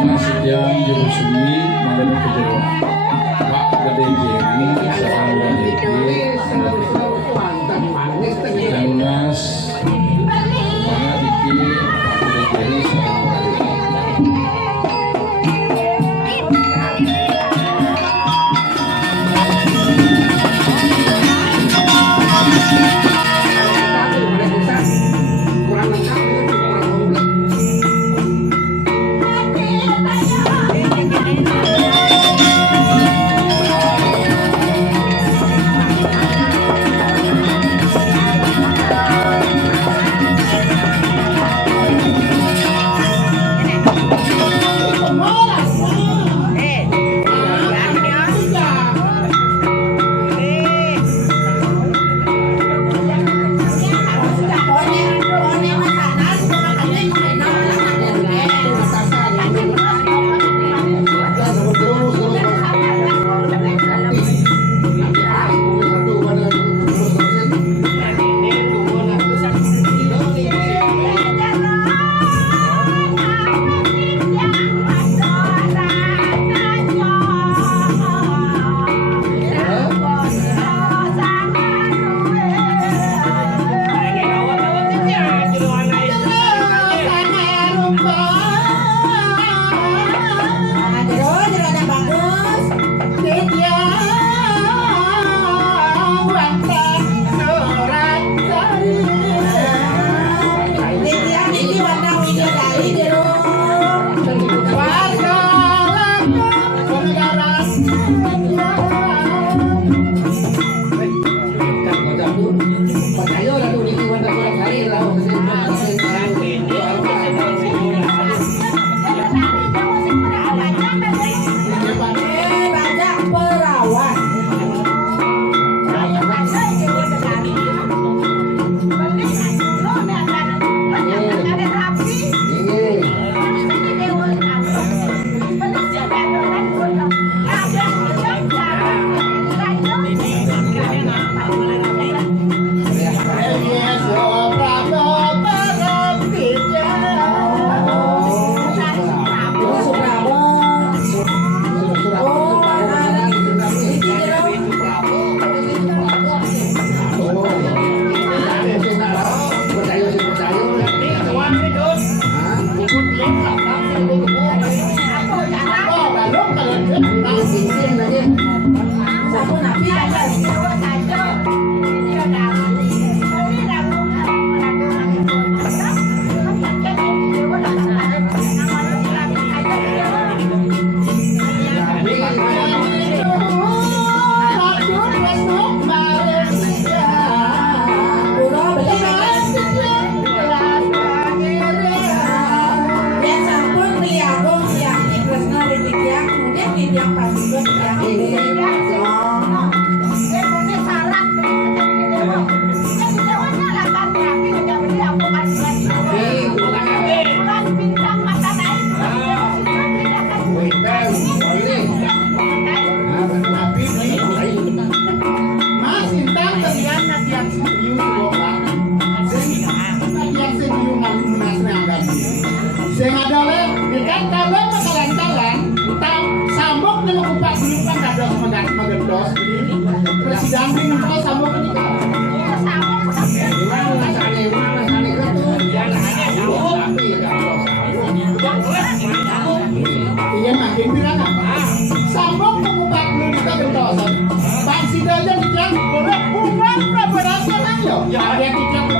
karena sekian jero sunyi magana kejeroan Pak Gede Jeri sareng wadegi dan lunas mana iki Pak Gede Jeri sareng wadegi Sing adole ikan kalau makalan-kalan tak sambok dengan upak belum kan dados mengendos terus damping terus sambok ini kan iya makin pirang sambok mengupak belum kita gendos bang sidajan dijang boleh bukan preparasi nang yo ya ada kijang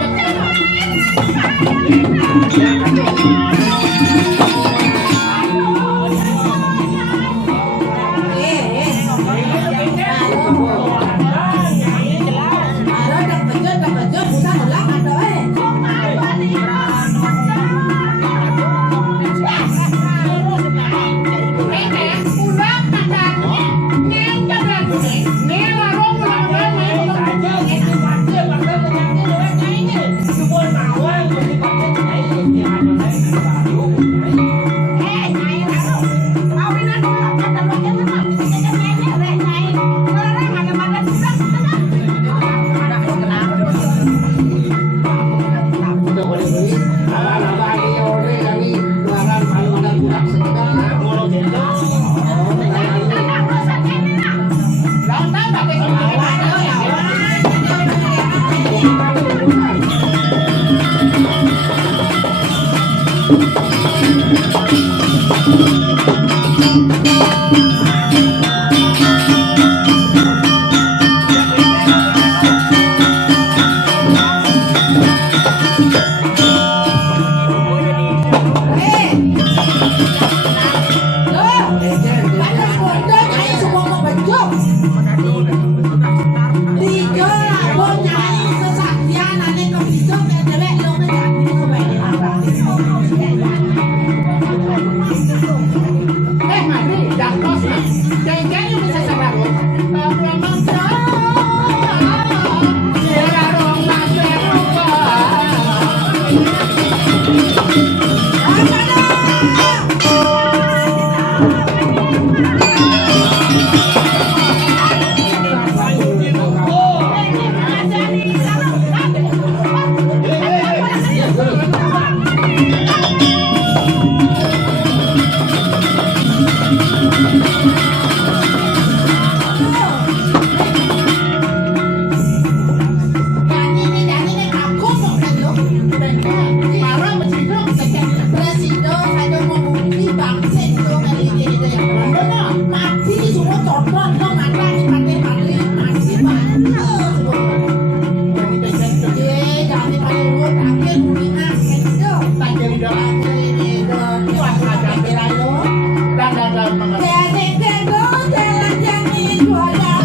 Semua tahu Hãy subscribe cho kênh Ghiền Mì Gõ để không bỏ lỡ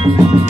Masaya,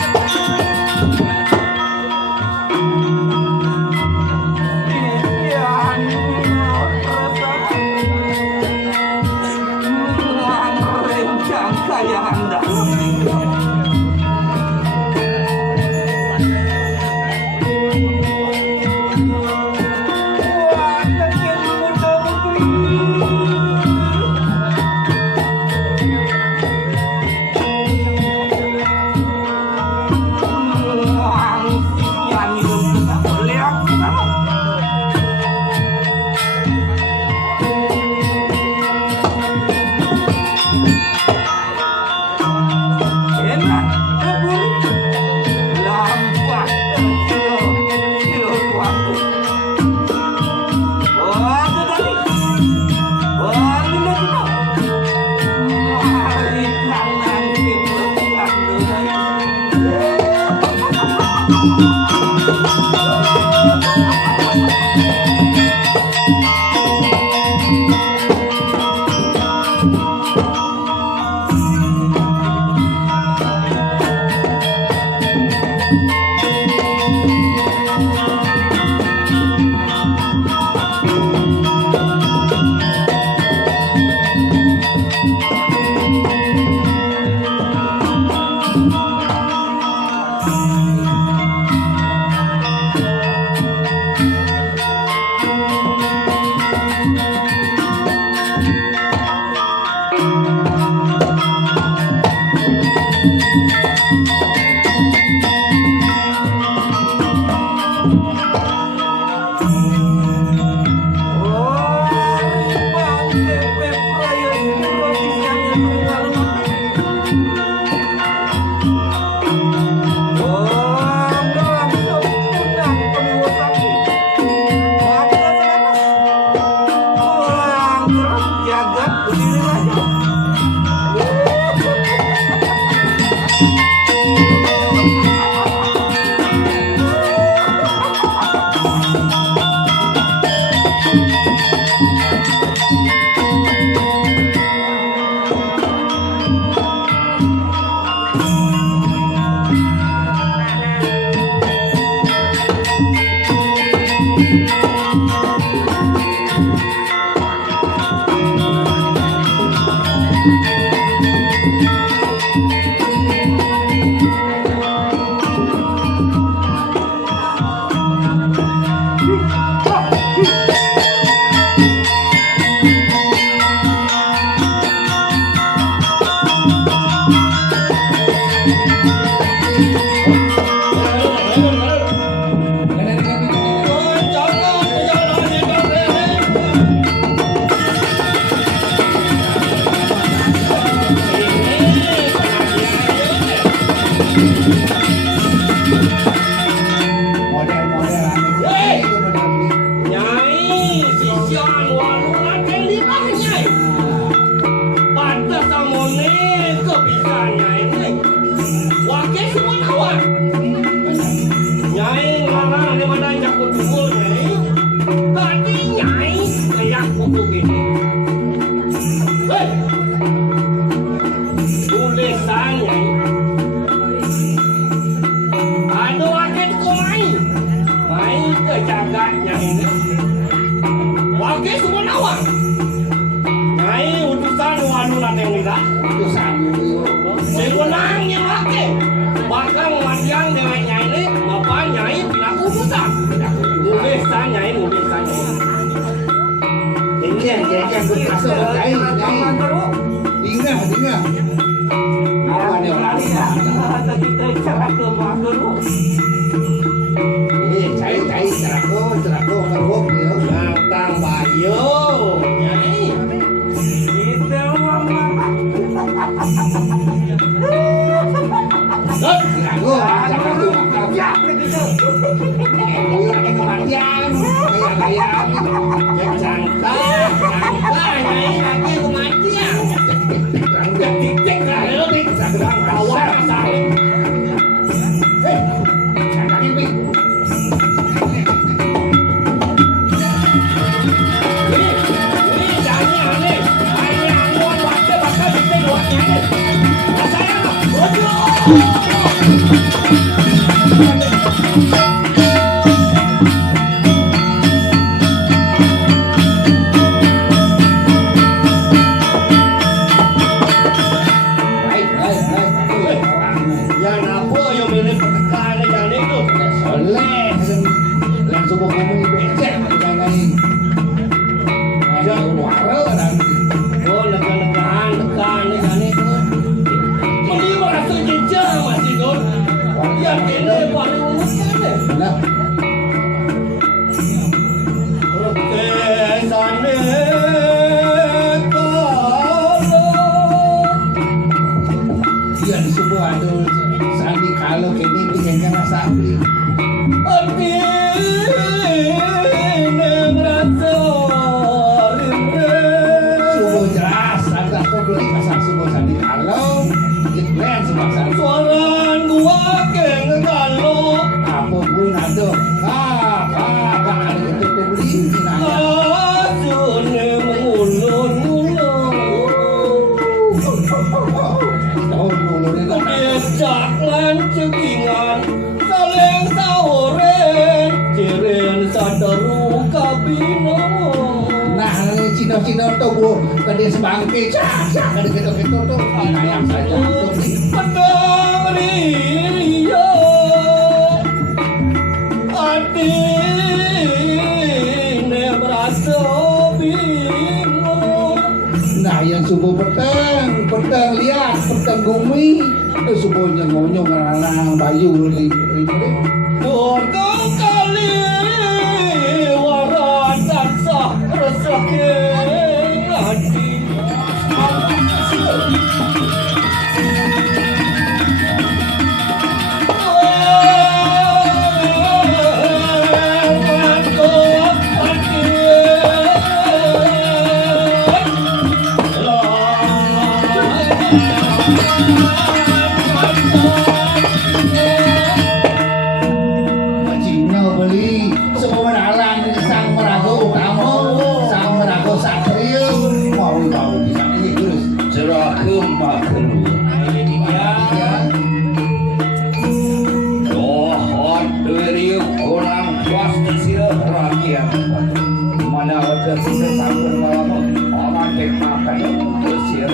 Iya di semua aduh sandi kalau kini tinggalnya nggak sabri. Ati ngerasa rindu. Subuh jelas agak beli pasar subuh sandi kalau jeklen sebangsa. Suaran gua keng kalau Apa gue ngado? Agak ada itu tuh beli nanya. asune mengulun-ulun. Tahun dulu ini kan Becak lan cekingan saling saoren ciren sadaru kabino. nah ini Cina tuh bu tadi sebangke cak ada gitu tuh ayam saja tuh beli. Pedang rio ati ne merasa bingung. Nah yang subuh petang lihat petang bumi itu subuhnya ngonyong ngarang bayu Durga kali waratan sah resake hati. Cina beli semua alang sang merago kamu sang merago satrio mau di sana ini terus Serahkan makan. ya Dohot dari orang swasta sila rakyat. mana ada sudah sampai malam orang tek makan bersih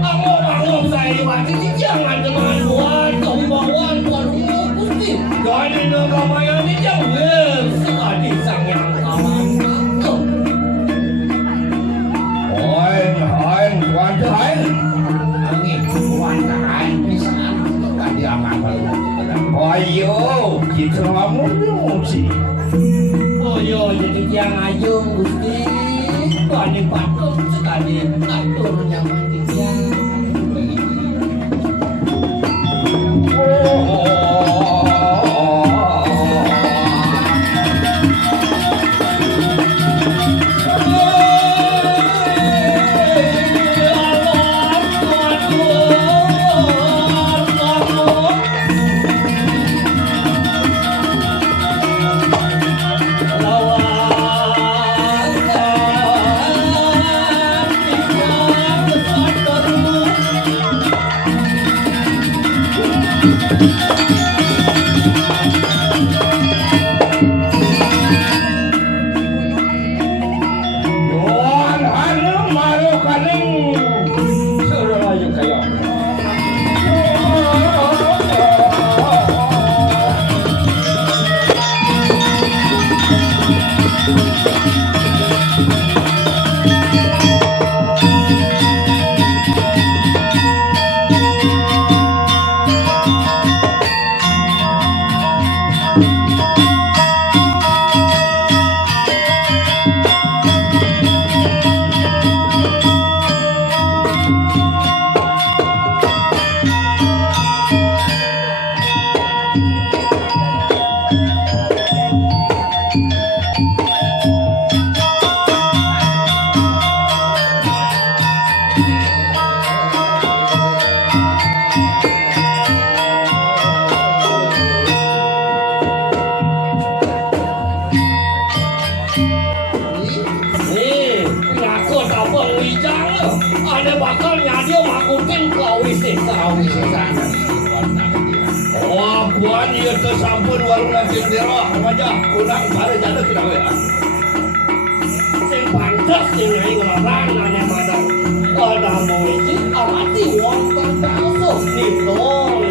Angom saya mati jangan dengan buat kau bawaan tuan Gusti. Dari negara yang dijauh sekali sang yang kawan. Oin tuan tuan angin tuan kain pisan tadi apa Ayo, kita kamu nyuci. Oh yo, jadi yang ayo Gusti. Paling patut sekali atur nyaman dia. Doan anu malu kaning suruh ayo kayak. Nih, ngaku tak penwijang lo. Ada bakal nyadio makutin kau isi kau. Oh, buan dia tersampun warung nanti dero aja kurang pada jatuh kita ya. Sing pantas sing ngai ngarang nane madang. Ada mau isi amati wong palsu nitol.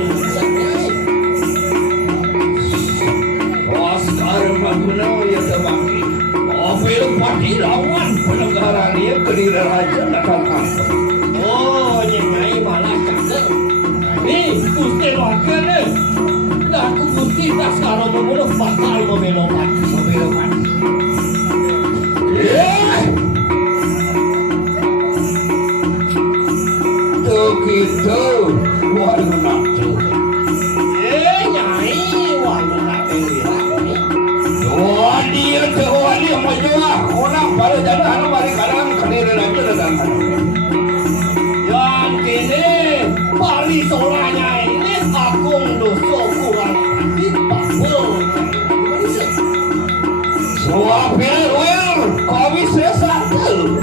Oscar Maguno ya terbangki. Film parti lawan penegara dia kediri raja datang kampung. Oh, nyengai malah cakep. Nih, Gusti wakil nih. Dan Gusti tas kalau membunuh bakal membelokkan. Tuh gitu, Makanya ini agung dosa kurang hati bakul. Suapil wil kowi sesatu.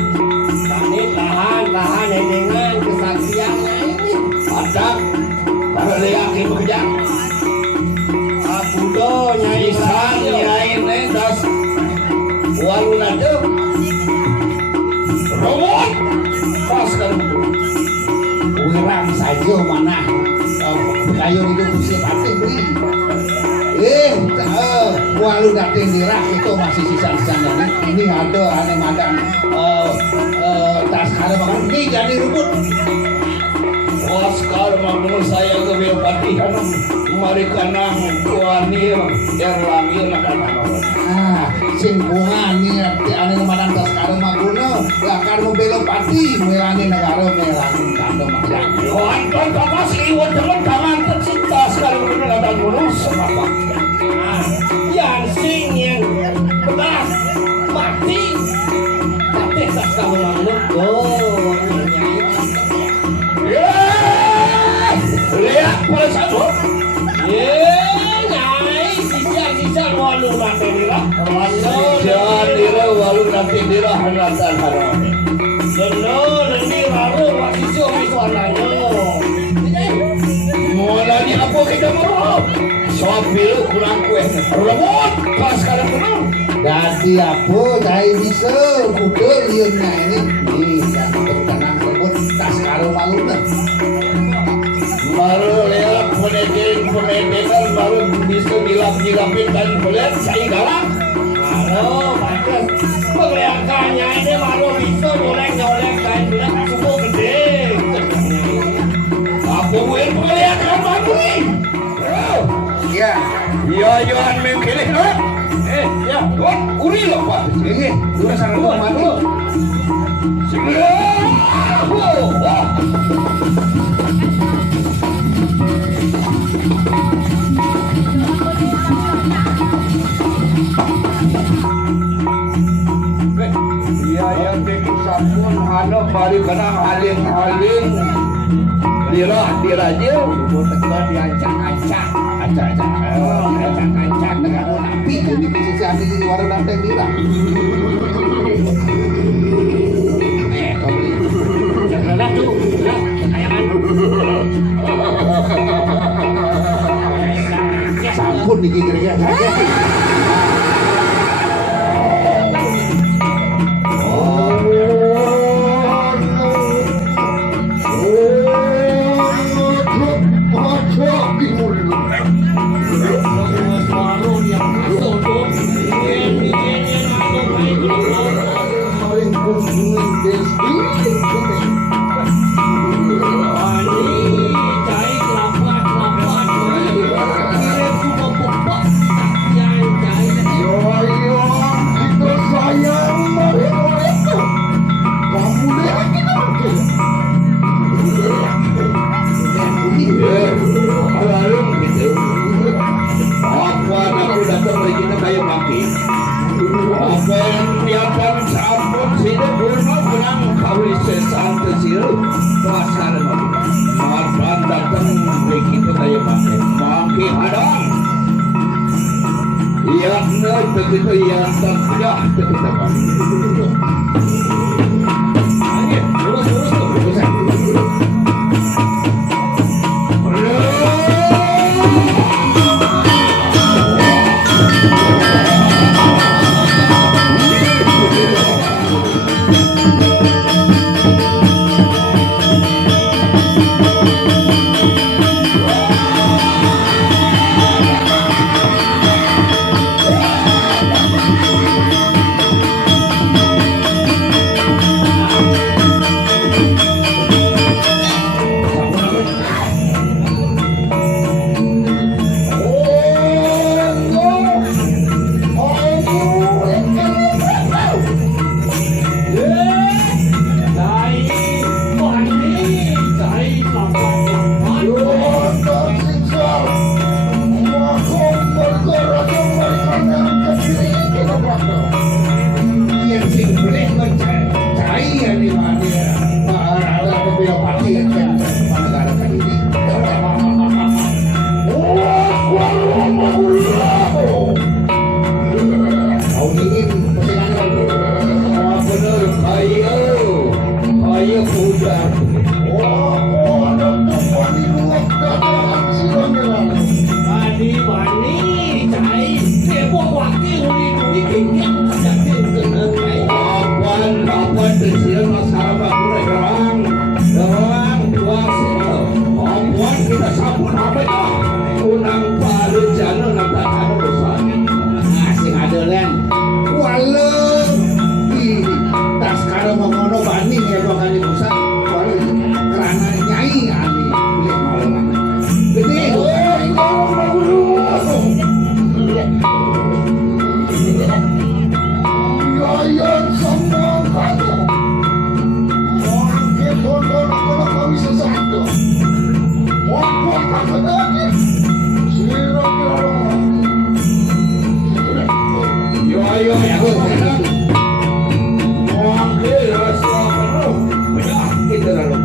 Tani tahan dengan kesaksiannya ini. Ada kalau dia yakin bekerja. Aku do nyai sang nyai nendas. Walau nado. Robot. Pas kalau wirang saja mana kayu itu kursi pati beri walau datang dirah itu masih sisa-sisanya ini ada aneh madang tas ada makan ini jadi ribut sekarang menurut saya ke Bupati Hanum mari kanang kuani erlangi sing bunga ni aneh madang tas sekarang maguna lakar membela pati melani negara melani kandung maksa anton bapak seliwat dengan tangan tercinta sekarang benar dan bonus apa yang sing yang belas mati tapi tak kamu malu lihat pada satu nyai sisa walu nanti dirah walu nanti dirah hanatan haram Benar, ini baru masih suami suaranya. Mulai apa kita mau? Soal biru kurang kue. Robot, pas sekarang penuh. Jadi apa? Saya bisa kuda liurnya ini. Nih, yang terkenang sebut tas karo malu lah. Baru lihat penedengan baru bisa dilap-dilapin dan kulit saya galak. Halo, bagus. Penglihatannya ini baru bisa nyolek kain bulan cukup gede. Apa gue penglihatan baru nih? Iya, Yohan mengkilih loh. Ya, tuan, uri loh pak. Ini, dua sangat dua madu. Sembilan. Yang bikin sampun hano bari benang haling diraja teka diancak-ancak ancak negara napi jadi sisi ambil di warung nanteng dirah janganlah tuh sampun dikira-kira begitu yang tidak ketetapan. Ayo, terus. Unang palujana ng tatarusan. Asing ada len. Walau di tas karo mengono bani ya bakal dibusa. Walau kerana nyai ali pilih malam. Gede Yo semua kata orang itu orang kau bisa satu. Orang kata lagi. Yo ayo ya. Oke, rasa penuh. Penyakit terlalu.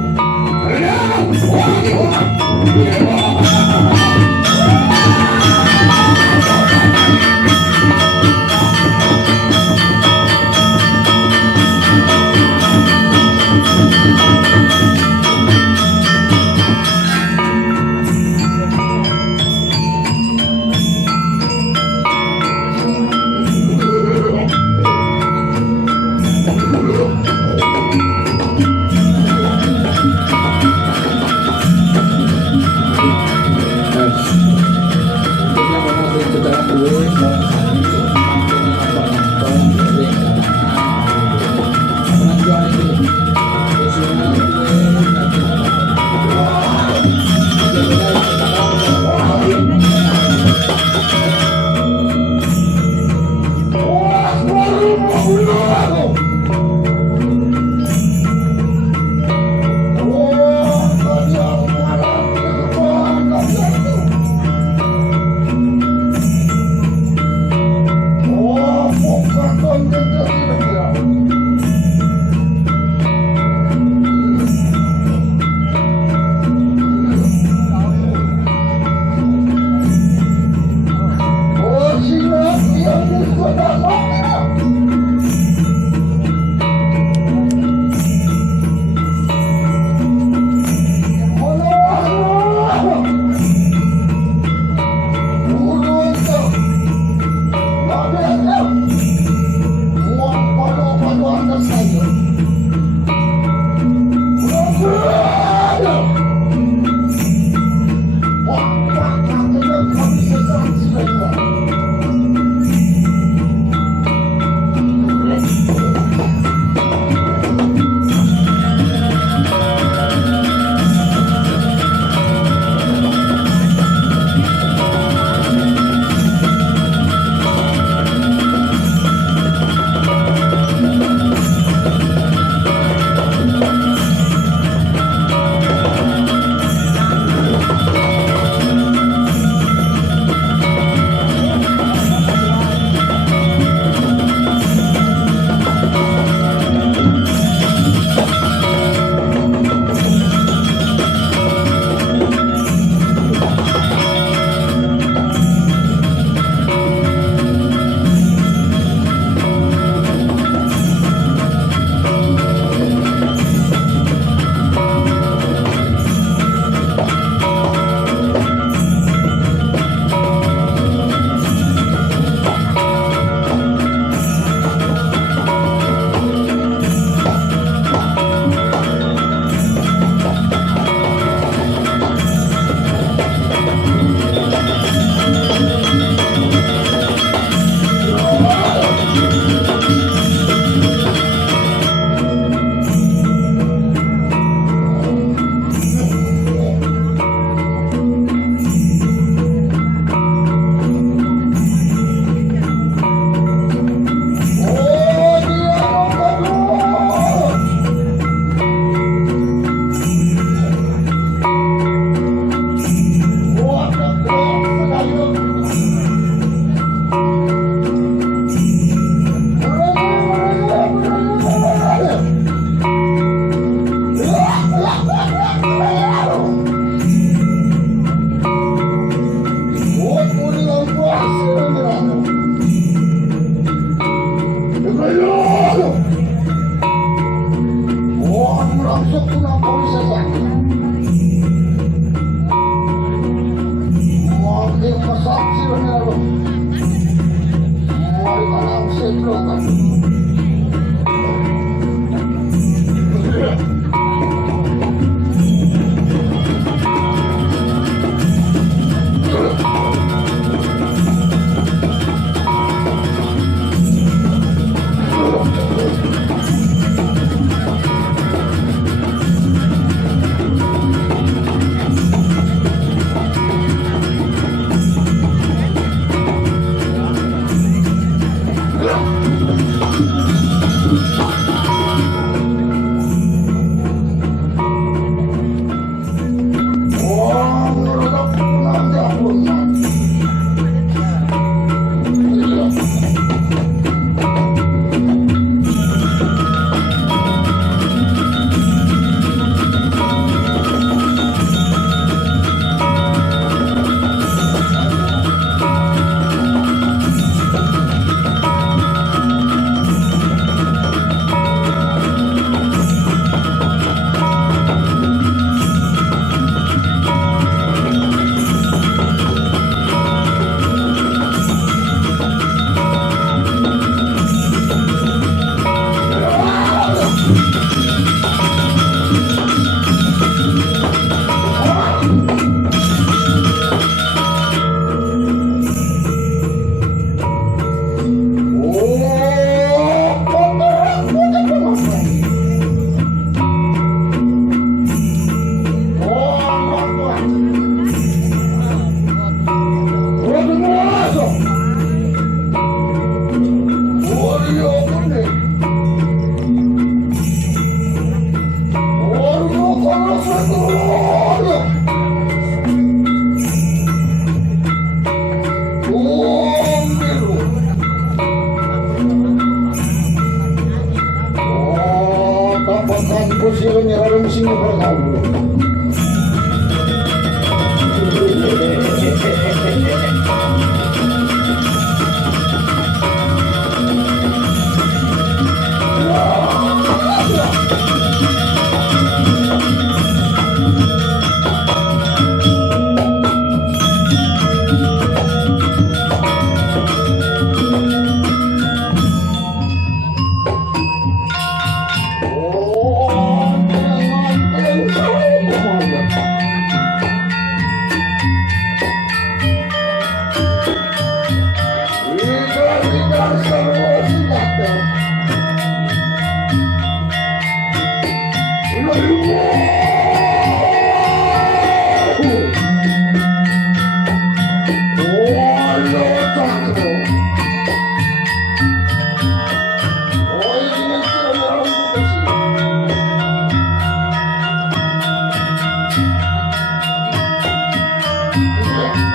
Yeah.